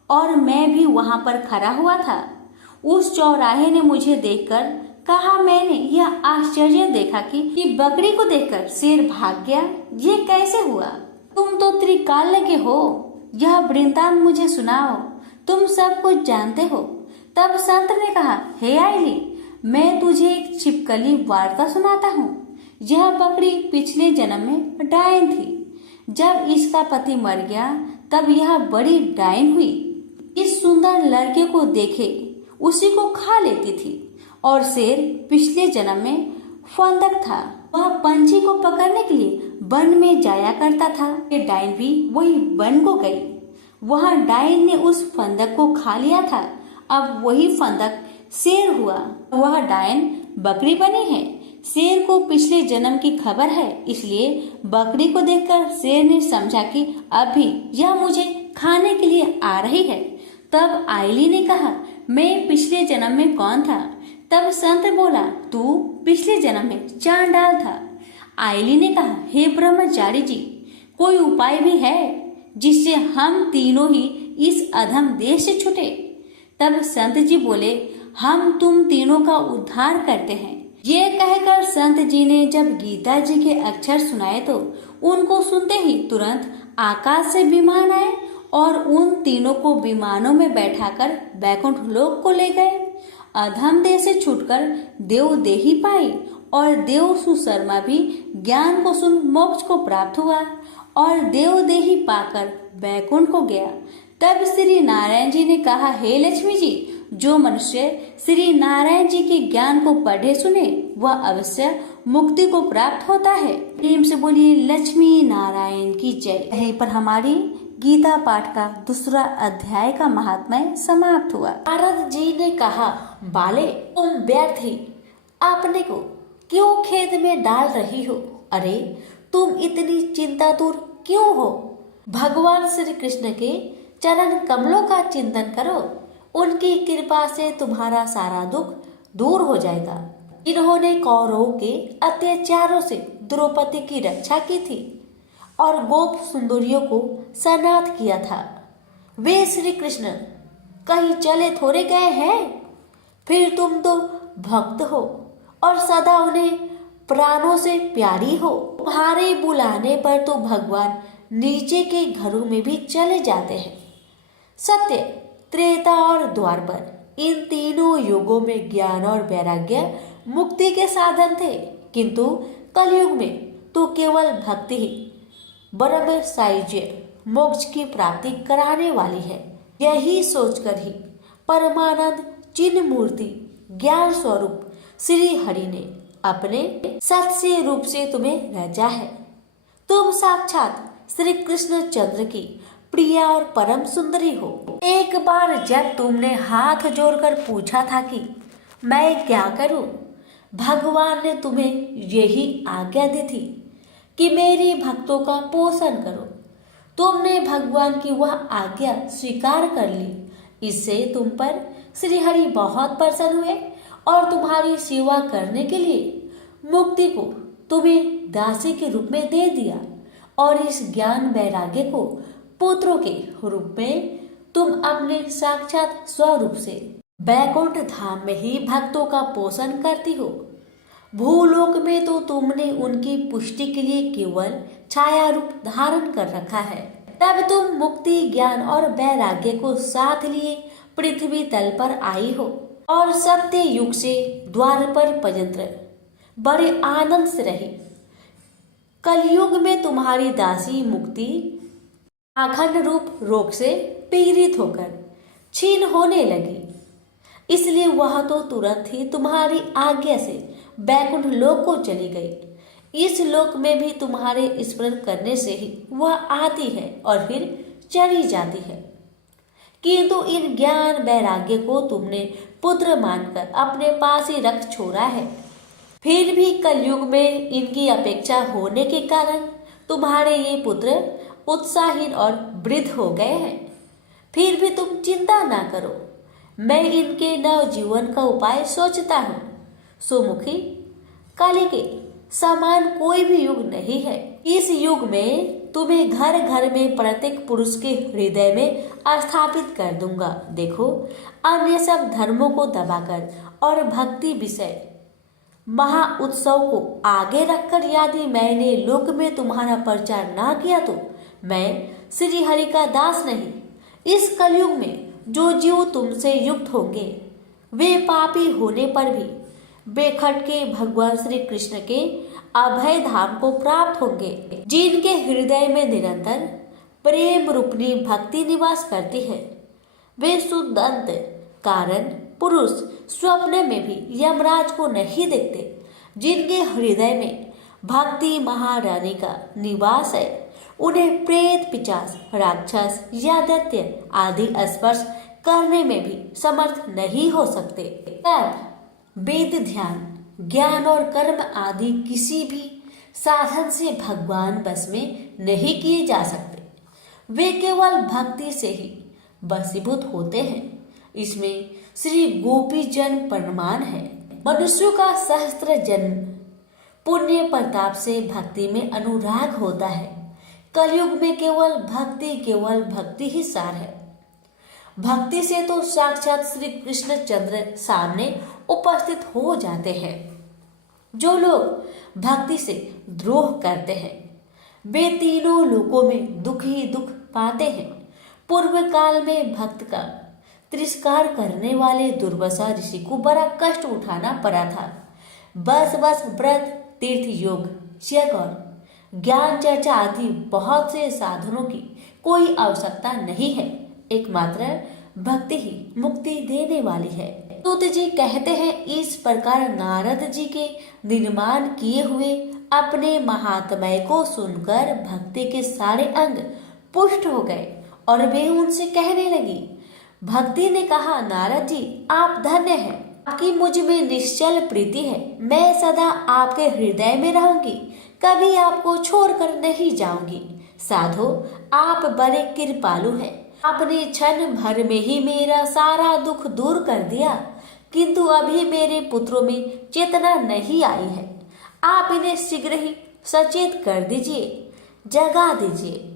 और मैं भी वहां पर खड़ा हुआ था। उस चौराहे ने मुझे देखकर कहा, मैंने यह आश्चर्य देखा कि बकरी को देखकर शेर भाग गया। ये कैसे हुआ? तुम तो त्रिकाल के हो, यह वृत्तांत मुझे सुनाओ, तुम सब कुछ जानते हो। तब संत ने कहा, हे आईली, मैं तुझे एक छिपकली वार्ता सुनाता हूँ। यह बकरी पिछले जन्म में डायन थी। जब इसका पति मर गया तब यह बड़ी डायन हुई। इस सुंदर लड़के को देखे उसी को खा लेती थी और शेर पिछले जन्म में फंदक था। वह पंछी को पकड़ने के लिए वन में जाया करता था। ये डायन भी वही वन को गई। वह डायन ने उस फंदक को खा लिया था। अब वही फंदक शेर हुआ। वह डायन बकरी बनी है। शेर को पिछले जन्म की खबर है, इसलिए बकरी को देखकर शेर ने समझा कि अभी यह मुझे खाने के लिए आ रही है। तब आइली ने कहा, मैं पिछले जन्म में कौन था? तब संत बोला, तू पिछले जन्म में चांडाल था। आइली ने कहा, हे ब्रह्मचारी जी, कोई उपाय भी है जिससे हम तीनों ही इस अधम देश से छूटे? तब संत जी बोले, हम तुम तीनों का उद्धार करते हैं। ये कहकर संत जी ने जब गीता जी के अक्षर सुनाए तो उनको सुनते ही तुरंत आकाश से विमान आए और उन तीनों को विमानों में बैठाकर बैकुंठ लोक को ले गए। अधम देह से छूटकर देव देही पाई और देव सुशर्मा भी ज्ञान को सुन मोक्ष को प्राप्त हुआ और देव देही पाकर बैकुंठ को गया। तब श्री नारायण जी ने कहा, हे लक्ष्मी जी, जो मनुष्य श्री नारायण जी के ज्ञान को पढ़े सुने वह अवश्य मुक्ति को प्राप्त होता है। प्रेम से बोलिए लक्ष्मी नारायण की जय। यहीं पर हमारी गीता पाठ का दूसरा अध्याय का महात्म्य समाप्त हुआ। नारद जी ने कहा, बाले, तुम व्यर्थ ही अपने को क्यों खेद में डाल रही हो? अरे तुम इतनी चिंतातुर क्यों हो? भगवान श्री कृष्ण के चरण कमलों का चिंतन करो, उनकी कृपा से तुम्हारा सारा दुख दूर हो जाएगा। इन्होंने कौरवों के अत्याचारों से द्रौपदी की रक्षा की थी और गोप सुंदरियों को सनाथ किया था। वे श्री कृष्ण कहीं चले थोड़े गए हैं? फिर तुम तो भक्त हो और सदा उन्हें प्राणों से प्यारी हो। तुम्हारे बुलाने पर तो भगवान नीचे के घरों में भी चले जाते हैं। सत्य, त्रेता और द्वापर इन तीनों युगों में ज्ञान और वैराग्य मुक्ति के साधन थे, किंतु कलयुग में तो केवल भक्ति ही ब्रह्म सायुज्य मोक्ष की प्राप्ति कराने वाली है। यही सोचकर ही परमानंद चिन्ह मूर्ति ज्ञान स्वरूप श्री हरि ने अपने सत्य रूप से तुम्हें रचा है। तुम साक्षात श्री कृष्ण चंद्र की प्रिया और परम सुंदरी हो। एक बार जब तुमने हाथ जोड़कर पूछा था कि मैं क्या करूं, भगवान ने तुम्हें यही आज्ञा दी थी कि मेरे भक्तों का पोषण करो। तुमने भगवान की वह आज्ञा स्वीकार कर ली। इससे तुम पर श्री हरि बहुत प्रसन्न हुए और तुम्हारी सेवा करने के लिए मुक्ति को तुम्हें दासी के रूप में दे दिया और इस ज्ञान वैराग्य को पुत्रों के रूप में तुम अपने साक्षात स्वरूप से बैकुंठ धाम में ही भक्तों का पोषण करती हो। भूलोक में तो तुमने उनकी पुष्टि के लिए केवल छाया रूप धारण कर रखा है। तब तुम मुक्ति ज्ञान और वैराग्य को साथ लिए पृथ्वी तल पर आई हो और सत्य युग से द्वार पर पर्यंत बड़े आनंद से रही। कलयुग में तुम्हारी दासी मुक्ति अखंड रूप रोग से पीड़ित होकर छीन होने लगी, इसलिए वह तो तुरंत ही तुम्हारी आज्ञा से बैकुंठ लोक को चली गई। इस लोक में भी तुम्हारे स्मरण करने से ही वह आती है और फिर चली जाती है, किंतु इन ज्ञान वैराग्य को तुमने पुत्र मानकर अपने पास ही रख छोड़ा है। फिर भी कलयुग में इनकी अपेक्षा होने के कारण तुम्हारे ये पुत्र उत्साहीन और वृद्ध हो गए हैं। फिर भी तुम चिंता ना करो, मैं इनके नव जीवन का उपाय सोचता हूँ। सुमुखी, काली के समान कोई भी युग नहीं है। इस युग में तुम्हें घर घर में प्रत्येक पुरुष के हृदय में स्थापित कर दूंगा। देखो, अन्य सब धर्मों को दबाकर और भक्ति विषय महा उत्सव को आगे रखकर यदि मैंने लोक में तुम्हारा प्रचार ना किया तो मैं श्री हरि का दास नहीं। इस कलयुग में जो जीव तुमसे युक्त होंगे वे पापी होने पर भी बेखटके भगवान श्री कृष्ण के अभय धाम को प्राप्त होंगे, जिनके हृदय में निरंतर प्रेम रूपनी भक्ति निवास करती है। वे सुदंत कारण पुरुष स्वप्न में भी यमराज को नहीं देखते, जिनके हृदय में भक्ति महारानी का निवास है। उन्हें प्रेत, पिशाच, राक्षस या दैत्य आदि स्पर्श करने में भी समर्थ नहीं हो सकते। वेद, ध्यान, ज्ञान और कर्म आदि किसी भी साधन से भगवान बस में नहीं किए जा सकते। वे केवल भक्ति से ही वशीभूत होते हैं। इसमें श्री गोपी जन प्रमाण है। मनुष्यों का सहस्त्र जन्म पुण्य प्रताप से भक्ति में अनुराग होता है। कलयुग में केवल भक्ति ही सार है। भक्ति से तो साक्षात श्री कृष्णचंद्र सामने उपस्थित हो जाते हैं। जो लोग भक्ति से द्रोह करते हैं वे तीनों लोकों में दुख ही दुख पाते हैं। पूर्व काल में भक्त का तिरस्कार करने वाले दुर्वासा ऋषि को बड़ा कष्ट उठाना पड़ा था। बस व्रत, तीर्थ, योग, यज्ञ और ज्ञान चर्चा आदि बहुत से साधनों की कोई आवश्यकता नहीं है। एकमात्र भक्ति ही मुक्ति देने वाली है। सूत जी कहते हैं, इस प्रकार नारद जी के निर्माण किए हुए अपने महात्म्य को सुनकर भक्ति के सारे अंग पुष्ट हो गए और वे उनसे कहने लगी। भक्ति ने कहा, नारद जी आप धन्य हैं, आपकी मुझ में निश्चल प्रीति है। मैं सदा आपके हृदय में रहूंगी, कभी आपको छोड़कर नहीं जाऊंगी। साधो आप बड़े कृपालु हैं। आपने क्षण भर में ही मेरा सारा दुख दूर कर दिया, किंतु अभी मेरे पुत्रों में चेतना नहीं आई है। आप इन्हें शीघ्र ही सचेत कर दीजिए, जगा दीजिए।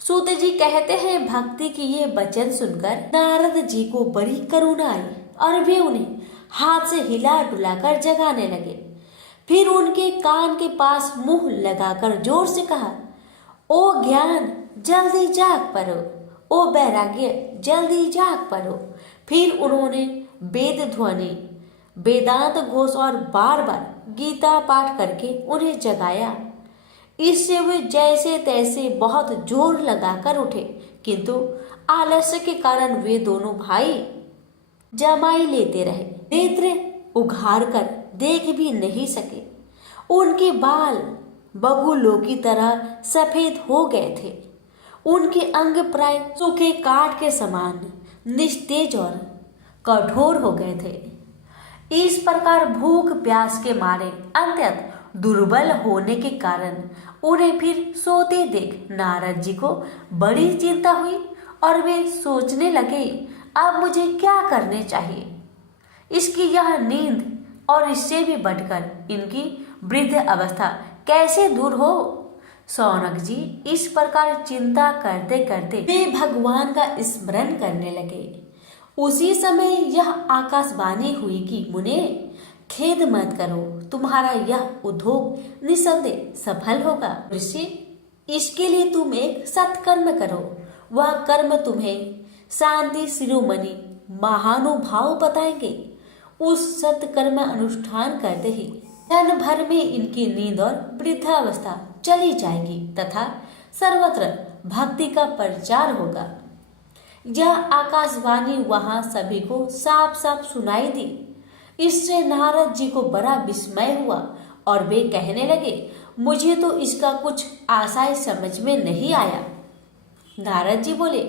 सूत जी कहते हैं, भक्ति की ये वचन सुनकर नारद जी को बड़ी करुणा आई और वे उन्हें हाथ से हिला डुलाकर जगाने लगे। फिर उनके कान के पास मुंह लगाकर जोर से कहा, ओ ज्ञान जल्दी जाग पड़ो, ओ वैराग्य जल्दी जाग पड़ो। फिर उन्होंने वेद ध्वनि, वेदांत घोष और बार बार गीता पाठ करके उन्हें जगाया। इससे वे जैसे तैसे बहुत जोर लगाकर उठे, किंतु आलस्य के कारण वे दोनों भाई जमाई लेते रहे। नेत्र उघार कर देख भी नहीं सके। उनके बाल बगुलों की तरह सफेद हो गए थे। उनके अंग प्राय सूखे काठ के समान निस्तेज और कठोर हो गए थे। इस प्रकार भूख प्यास के मारे अत्यंत दुर्बल होने के कारण उन्हें फिर सोते देख नारद जी को बड़ी चिंता हुई और वे सोचने लगे, अब मुझे क्या करने चाहिए। इसकी यह नींद और इससे भी बढ़कर इनकी वृद्ध अवस्था कैसे दूर हो। शौनक जी इस प्रकार चिंता करते करते वे भगवान का स्मरण करने लगे। उसी समय यह आकाशवाणी हुई कि मुने खेद मत करो, तुम्हारा यह उद्योग निसंदेह सफल होगा। ऋषि, इसके लिए तुम एक सत्कर्म करो। वह कर्म तुम्हें शांति शिरोमणि महानुभाव बताएंगे। उस सत्कर्म अनुष्ठान करते ही क्षण भर में इनकी नींद और वृद्धावस्था चली जाएगी तथा सर्वत्र भक्ति का प्रचार होगा। यह आकाशवाणी वहां सभी को साफ साफ सुनाई दी। इससे नारद जी को बड़ा विस्मय हुआ और वे कहने लगे, मुझे तो इसका कुछ आशय समझ में नहीं आया। नारद जी बोले,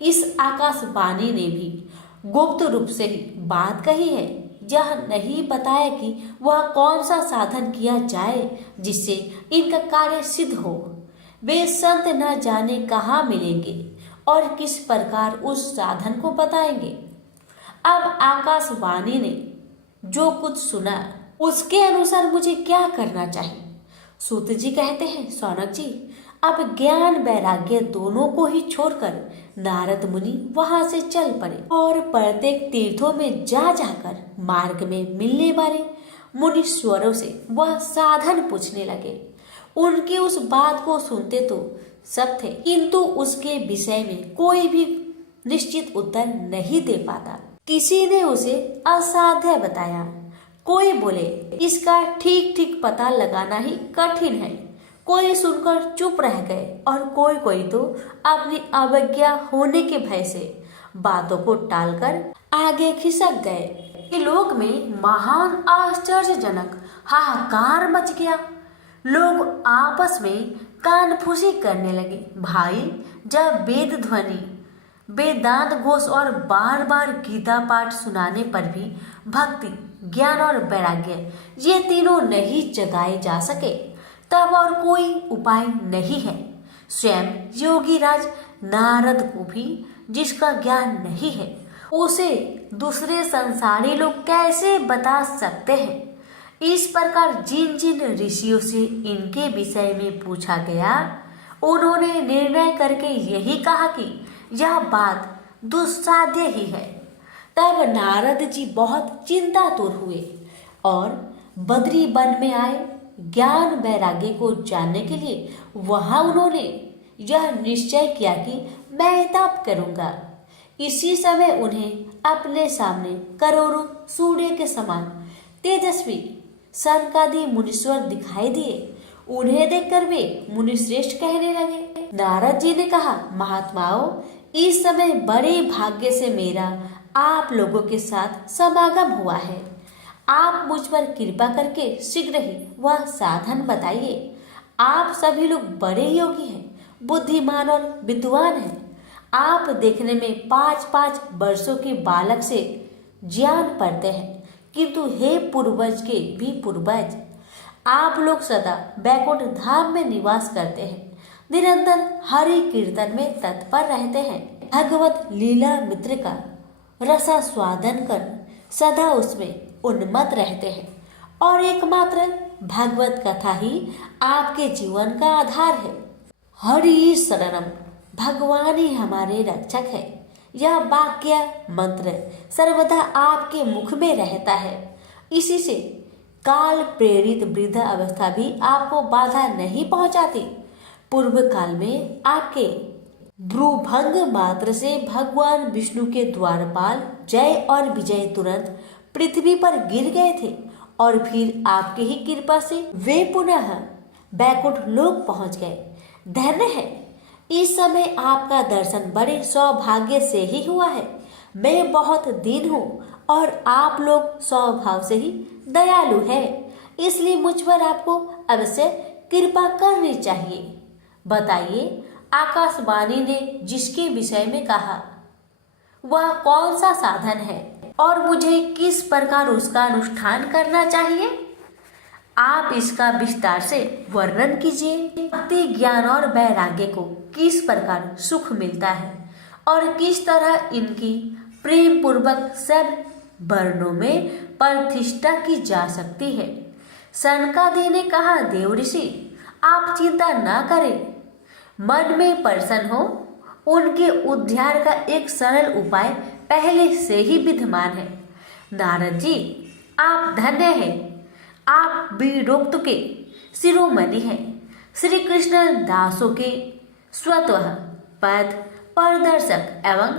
इस आकाशवाणी ने भी गुप्त रूप से ही बात कही है। यह नहीं बताया कि वह कौन सा साधन किया जाए जिससे इनका कार्य सिद्ध हो। वे संत न जाने कहाँ मिलेंगे और किस प्रकार उस साधन को बताएंगे। अब आकाशवाणी ने जो कुछ सुना उसके अनुसार मुझे क्या करना चाहिए। सूत जी कहते हैं, शौनक जी अब ज्ञान वैराग्य दोनों को ही छोड़कर नारद मुनि वहां से चल पड़े और प्रत्येक तीर्थों में जा जाकर मार्ग में मिलने वाले मुनीश्वरों से वह साधन पूछने लगे। उनकी उस बात को सुनते तो सब थे, किंतु उसके विषय में कोई भी निश्चित उत्तर नहीं दे पाता। किसी ने उसे असाध्य बताया, कोई बोले इसका ठीक ठीक पता लगाना ही कठिन है। कोई सुनकर चुप रह गए और कोई तो अपनी अवज्ञा होने के भय से बातों को टालकर आगे खिसक गए। लोक में महान आश्चर्यजनक हाहाकार मच गया। लोग आपस में कानफूसी करने लगे। भाई, जब वेद ध्वनि, वेदांत घोष और बार बार गीता पाठ सुनाने पर भी भक्ति, ज्ञान और वैराग्य ये तीनों नहीं जगाए जा सके, तब और कोई उपाय नहीं है। स्वयं योगी राज नारद को भी जिसका ज्ञान नहीं है, उसे दूसरे संसारी लोग कैसे बता सकते हैं। इस प्रकार जिन जिन ऋषियों से इनके विषय में पूछा गया, उन्होंने निर्णय करके यही कहा कि यह बात दुस्साध्य ही है। तब नारद जी बहुत चिंतातुर हुए और बद्री वन में आए। ज्ञान वैराग्य को जानने के लिए वहां उन्होंने यह निश्चय किया कि मैं तप करूंगा। इसी समय उन्हें अपने सामने करोड़ों सूर्य के समान तेजस्वी सनकादि मुनीश्वर दिखाई दिए। उन्हें देखकर वे मुनिश्रेष्ठ कहने लगे। नारद जी ने कहा, महात्माओं, इस समय बड़े भाग्य से मेरा आप लोगों के साथ समागम हुआ है। आप मुझ पर कृपा करके शीघ्र ही वह साधन बताइए। आप सभी लोग बड़े योगी हैं, बुद्धिमान और विद्वान हैं। आप देखने में 5-5 वर्षों के बालक से ज्ञान पढ़ते हैं, किंतु हे पूर्वज के भी पूर्वज, आप लोग सदा बैकुंठ धाम में निवास करते हैं, निरंतर हरि कीर्तन में तत्पर रहते हैं, भगवत लीला मित्र का रसास्वादन कर सदा उसमें उन्मत्त रहते हैं और एकमात्र भगवत कथा ही आपके जीवन का आधार है। हरि शरणम, भगवान ही हमारे रक्षक है। यह वाक्य मंत्र सर्वदा आपके मुख में रहता है। इसी से काल प्रेरित वृद्ध अवस्था भी आपको बाधा नहीं पहुंचाती। पूर्व काल में आपके भ्रूभंग मात्र से भगवान विष्णु के द्वारपाल जय और विजय तुरंत पृथ्वी पर गिर गए थे और फिर आपकी ही कृपा से वे पुनः बैकुंठ लोक पहुंच गए। धन्य है, इस समय आपका दर्शन बड़े सौभाग्य से ही हुआ है। मैं बहुत दीन हूँ और आप लोग स्वभाव से ही दयालु है, इसलिए मुझ पर आपको अवश्य कृपा करनी चाहिए। बताइए, आकाशवाणी ने जिसके विषय में कहा वह कौन सा साधन है और मुझे किस प्रकार उसका अनुष्ठान करना चाहिए? आप इसका विस्तार से वर्णन कीजिए। भक्ति, ज्ञान और वैराग्य को किस प्रकार सुख मिलता है और किस तरह इनकी प्रेम पूर्वक सब वर्णों में प्रतिष्ठा की जा सकती है। सनकादि ने कहा, देव ऋषि, आप चिंता न करें, मन में प्रसन्न हो। उनके उद्धार का एक सरल उपाय पहले से ही विद्यमान है। नारद जी, आप धन्य हैं। आप वीरोक्त के शिरोमणि हैं, श्री कृष्ण दासों के स्वतः पद प्रदर्शक एवं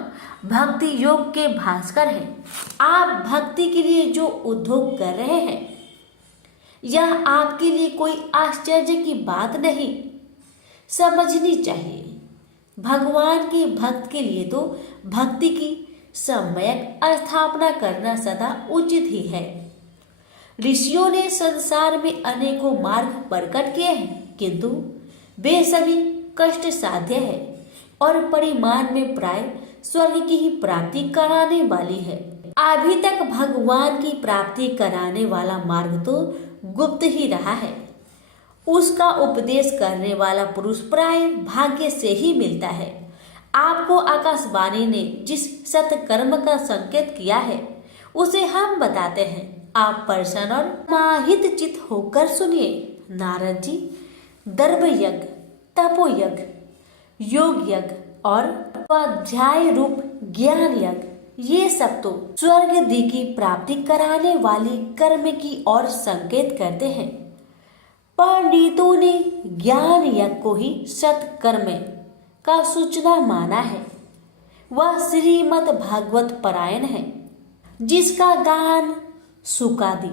भक्ति योग के भास्कर हैं। आप भक्ति के लिए जो उद्योग कर रहे हैं, यह आपके लिए कोई आश्चर्य की बात नहीं, समझनी चाहिए। भगवान के भक्त के लिए तो भक्ति की सम्यक स्थापना करना सदा उचित ही है। ऋषियों ने संसार में अनेकों मार्ग प्रकट किए हैं, किंतु वे सभी कष्ट साध्य है और परिमाण में प्राय स्वर्ग की ही प्राप्ति कराने वाली है। अभी तक भगवान की प्राप्ति कराने वाला मार्ग तो गुप्त ही रहा है। उसका उपदेश करने वाला पुरुष प्राय भाग्य से ही मिलता है। आपको आकाशवाणी ने जिस सत्कर्म का संकेत किया है, उसे हम बताते हैं। आप प्रसन्न और माहित चित होकर सुनिए। नारद जी, दर्भ यज्ञ, तपो यज्ञ, योग यज्ञ और स्वाध्याय रूप ज्ञान यज्ञ, ये सब तो स्वर्ग दी की प्राप्ति कराने वाली कर्म की ओर संकेत करते हैं। पंडितों ने ज्ञान यज्ञ को ही सत्कर्म का सूचना माना है। वह श्रीमद् भागवत परायण है, जिसका गान सुकादि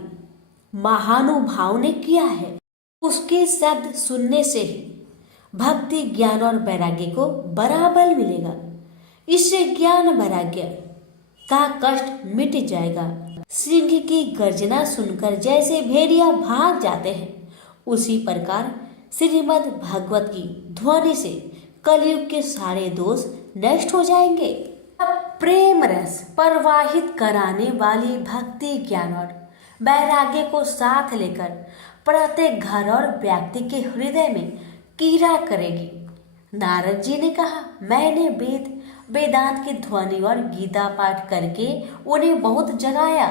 महानुभाव ने किया है। उसके शब्द सुनने से ही भक्ति, ज्ञान और वैराग्य को बराबर मिलेगा। इससे ज्ञान वैराग्य का कष्ट मिट जाएगा। सिंह की गर्जना सुनकर जैसे भेड़िया भाग जाते हैं, उसी प्रकार श्रीमद् भागवत की ध्वनि से कलयुग के सारे दोष नष्ट हो जाएंगे। प्रेम रस प्रवाहित कराने वाली भक्ति, ज्ञान और वैराग्य को साथ लेकर प्रत्येक घर और व्यक्ति के हृदय में कीड़ा करेगी। नारद जी ने कहा, मैंने वेदांत की ध्वनि और गीता पाठ करके उन्हें बहुत जगाया,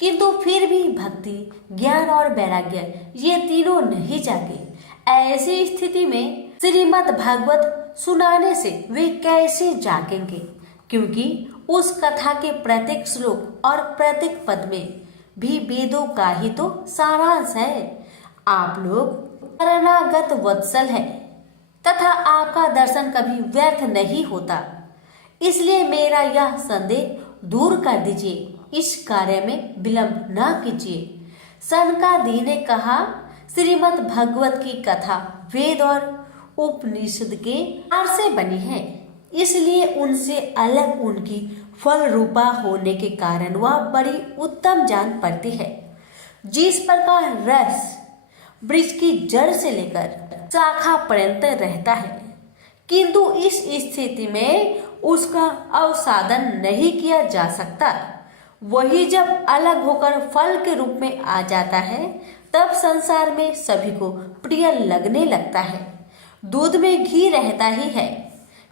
किंतु फिर भी भक्ति, ज्ञान और वैराग्य ये तीनों नहीं जागे। ऐसी स्थिति में श्रीमद् भागवत सुनाने से वे कैसे जागेंगे? क्योंकि उस कथा के प्रत्येक श्लोक और प्रत्येक पद में भी वेदों का ही तो सारांश है। आप लोग शरणागत वत्सल है तथा आपका दर्शन कभी व्यर्थ नहीं होता, इसलिए मेरा यह संदेह दूर कर दीजिए, इस कार्य में विलंब न कीजिए। सनकादि ने कहा, श्रीमद् भागवत की कथा वेद और उपनिषद के सार से बनी है, इसलिए उनसे अलग उनकी फल रूपा होने के कारण वह बड़ी उत्तम जान पड़ती है। जिस प्रकार रस वृक्ष की जड़ से लेकर शाखा पर्यंत रहता है, किंतु इस स्थिति में उसका अवसादन नहीं किया जा सकता, वही जब अलग होकर फल के रूप में आ जाता है तब संसार में सभी को प्रिय लगने लगता है। दूध में घी रहता ही है,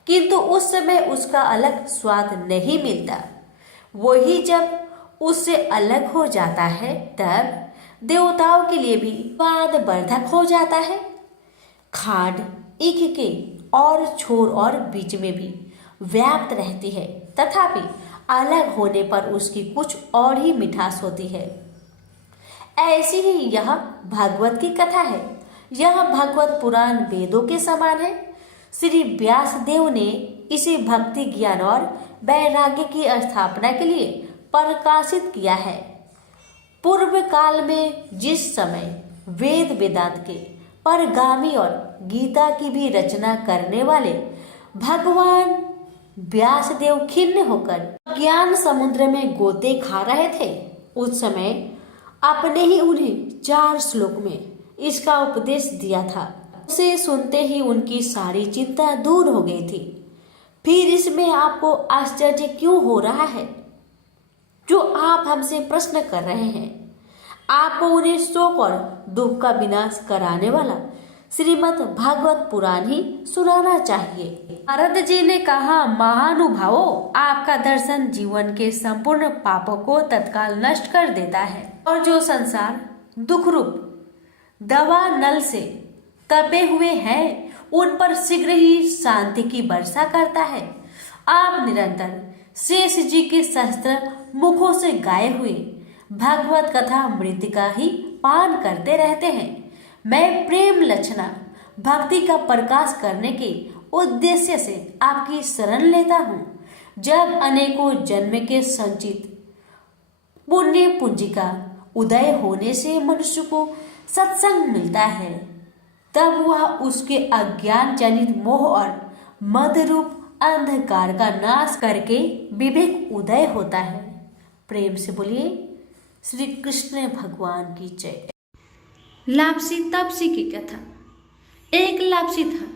किंतु उस समय उसका अलग स्वाद नहीं मिलता, वही जब उससे अलग हो जाता है तब देवताओं के लिए भी स्वाद वर्धक हो जाता है। खांड ईख के और छोर और बीच में भी व्याप्त रहती है, तथापि अलग होने पर उसकी कुछ और ही मिठास होती है। ऐसी ही यह भागवत की कथा है। यह भागवत पुराण वेदों के समान है। श्री व्यास देव ने इसे भक्ति, ज्ञान और वैराग्य की स्थापना के लिए प्रकाशित किया है। पूर्व काल में जिस समय वेद वेदांत के परगामी और गीता की भी रचना करने वाले भगवान व्यासदेव खिन्न होकर ज्ञान समुद्र में गोते खा रहे थे, उस समय आपने ही उन्हें 4 श्लोक में इसका उपदेश दिया था। उसे सुनते ही उनकी सारी चिंता दूर हो गई थी। फिर इसमें आपको आश्चर्य क्यों हो रहा है जो आप हमसे प्रश्न कर रहे हैं? आपको उन्हें शोक और दुख का विनाश कराने वाला श्रीमद् भागवत पुराण ही सुनाना चाहिए। नारद जी ने कहा, महानुभावों, आपका दर्शन जीवन के संपूर्ण पापों को तत्काल नष्ट कर देता है और जो संसार दुख रूप दवा नल से तपे हुए हैं उन पर शीघ्र ही शांति की वर्षा करता है। आप निरंतर शेष जी के सहस्त्र मुखों से गाए हुए भागवत कथा मृतिका ही पान करते रहते हैं। मैं प्रेम लक्षणा भक्ति का प्रकाश करने के उद्देश्य से आपकी शरण लेता हूँ। जब अनेकों जन्म के संचित पुण्य पूंजिका उदय होने से मनुष्य को सत्संग मिलता है, तब वह उसके अज्ञान जनित मोह और मद रूप अंधकार का नाश करके विवेक उदय होता है। प्रेम से बोलिए श्री कृष्ण भगवान की जय। लापसी तपसी की कथा। एक लापसी था,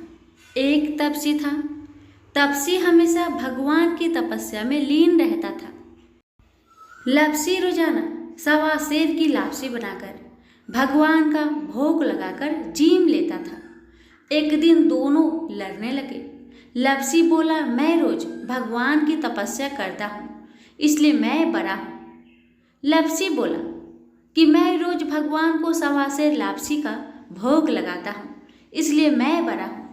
एक तपसी था। तपसी हमेशा भगवान की तपस्या में लीन रहता था। लापसी रोजाना 1.25 सेर की लापसी बनाकर भगवान का भोग लगाकर जीम लेता था। एक दिन दोनों लड़ने लगे। लापसी बोला, मैं रोज भगवान की तपस्या करता हूँ, इसलिए मैं बड़ा हूँ। लापसी बोला कि मैं रोज भगवान को 1.25 सेर लापसी का भोग लगाता हूँ, इसलिए मैं बड़ा हूँ।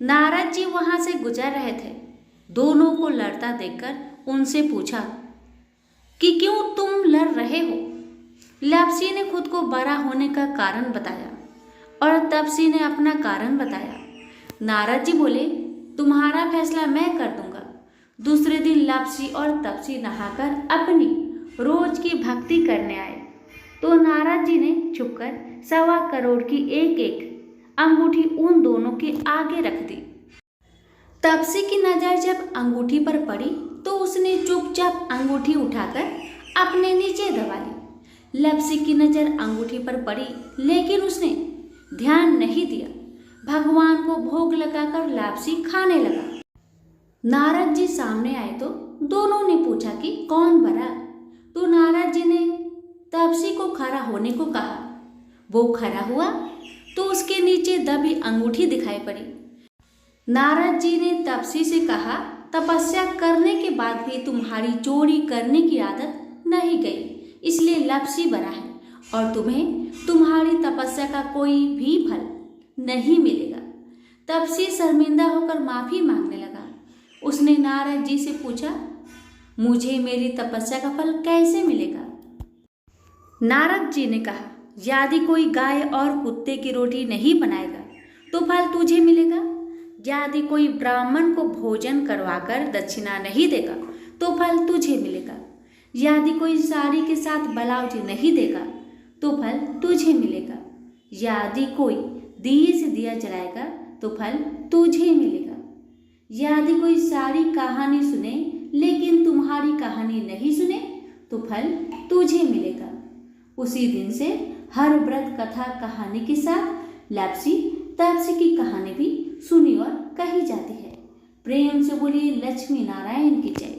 नारद जी वहाँ से गुजर रहे थे। दोनों को लड़ता देखकर उनसे पूछा कि क्यों तुम लड़ रहे हो? लापसी ने खुद को बड़ा होने का कारण बताया और तपसी ने अपना कारण बताया। नारद जी बोले, तुम्हारा फैसला मैं कर दूंगा। दूसरे दिन लापसी और तपसी नहाकर अपनी रोज की भक्ति करने आए तो नारद जी ने छुपकर 1.25 करोड़ की एक अंगूठी उन दोनों के आगे रख दी। तपसी की नजर जब अंगूठी पर पड़ी तो उसने चुपचाप अंगूठी उठाकर अपने नीचे दबा ली। लापसी की नजर अंगूठी पर पड़ी, लेकिन उसने ध्यान नहीं दिया, भगवान को भोग लगाकर लापसी खाने लगा। नारद जी सामने आए तो दोनों ने पूछा कि कौन बड़ा। तो नारद जी ने तपसी को खड़ा होने को कहा। वो खड़ा हुआ तो उसके नीचे दबी अंगूठी दिखाई पड़ी। नारद जी ने तपसी से कहा, तपस्या करने के बाद भी तुम्हारी चोरी करने की आदत नहीं गई, इसलिए लापसी बना है और तुम्हें तुम्हारी तपस्या का कोई भी फल नहीं मिलेगा। तपसी शर्मिंदा होकर माफी मांगने लगा। उसने नारद जी से पूछा, मुझे मेरी तपस्या का फल कैसे मिलेगा? नारद जी ने कहा, यदि कोई गाय और कुत्ते की रोटी नहीं बनाएगा तो फल तुझे मिलेगा। यदि कोई ब्राह्मण को भोजन करवाकर दक्षिणा नहीं देगा तो फल तुझे मिलेगा। यदि कोई साड़ी के साथ ब्लाउज नहीं देगा तो फल तुझे मिलेगा। यदि कोई दिए से दिया जलाएगा तो फल तुझे मिलेगा। यदि कोई सारी कहानी सुने लेकिन तुम्हारी कहानी नहीं सुने तो फल तुझे मिलेगा। उसी दिन से हर व्रत कथा कहानी के साथ लापसी तपसी की कहानी भी सुनी और कही जाती है। प्रेम से बोलिए लक्ष्मी नारायण की जय।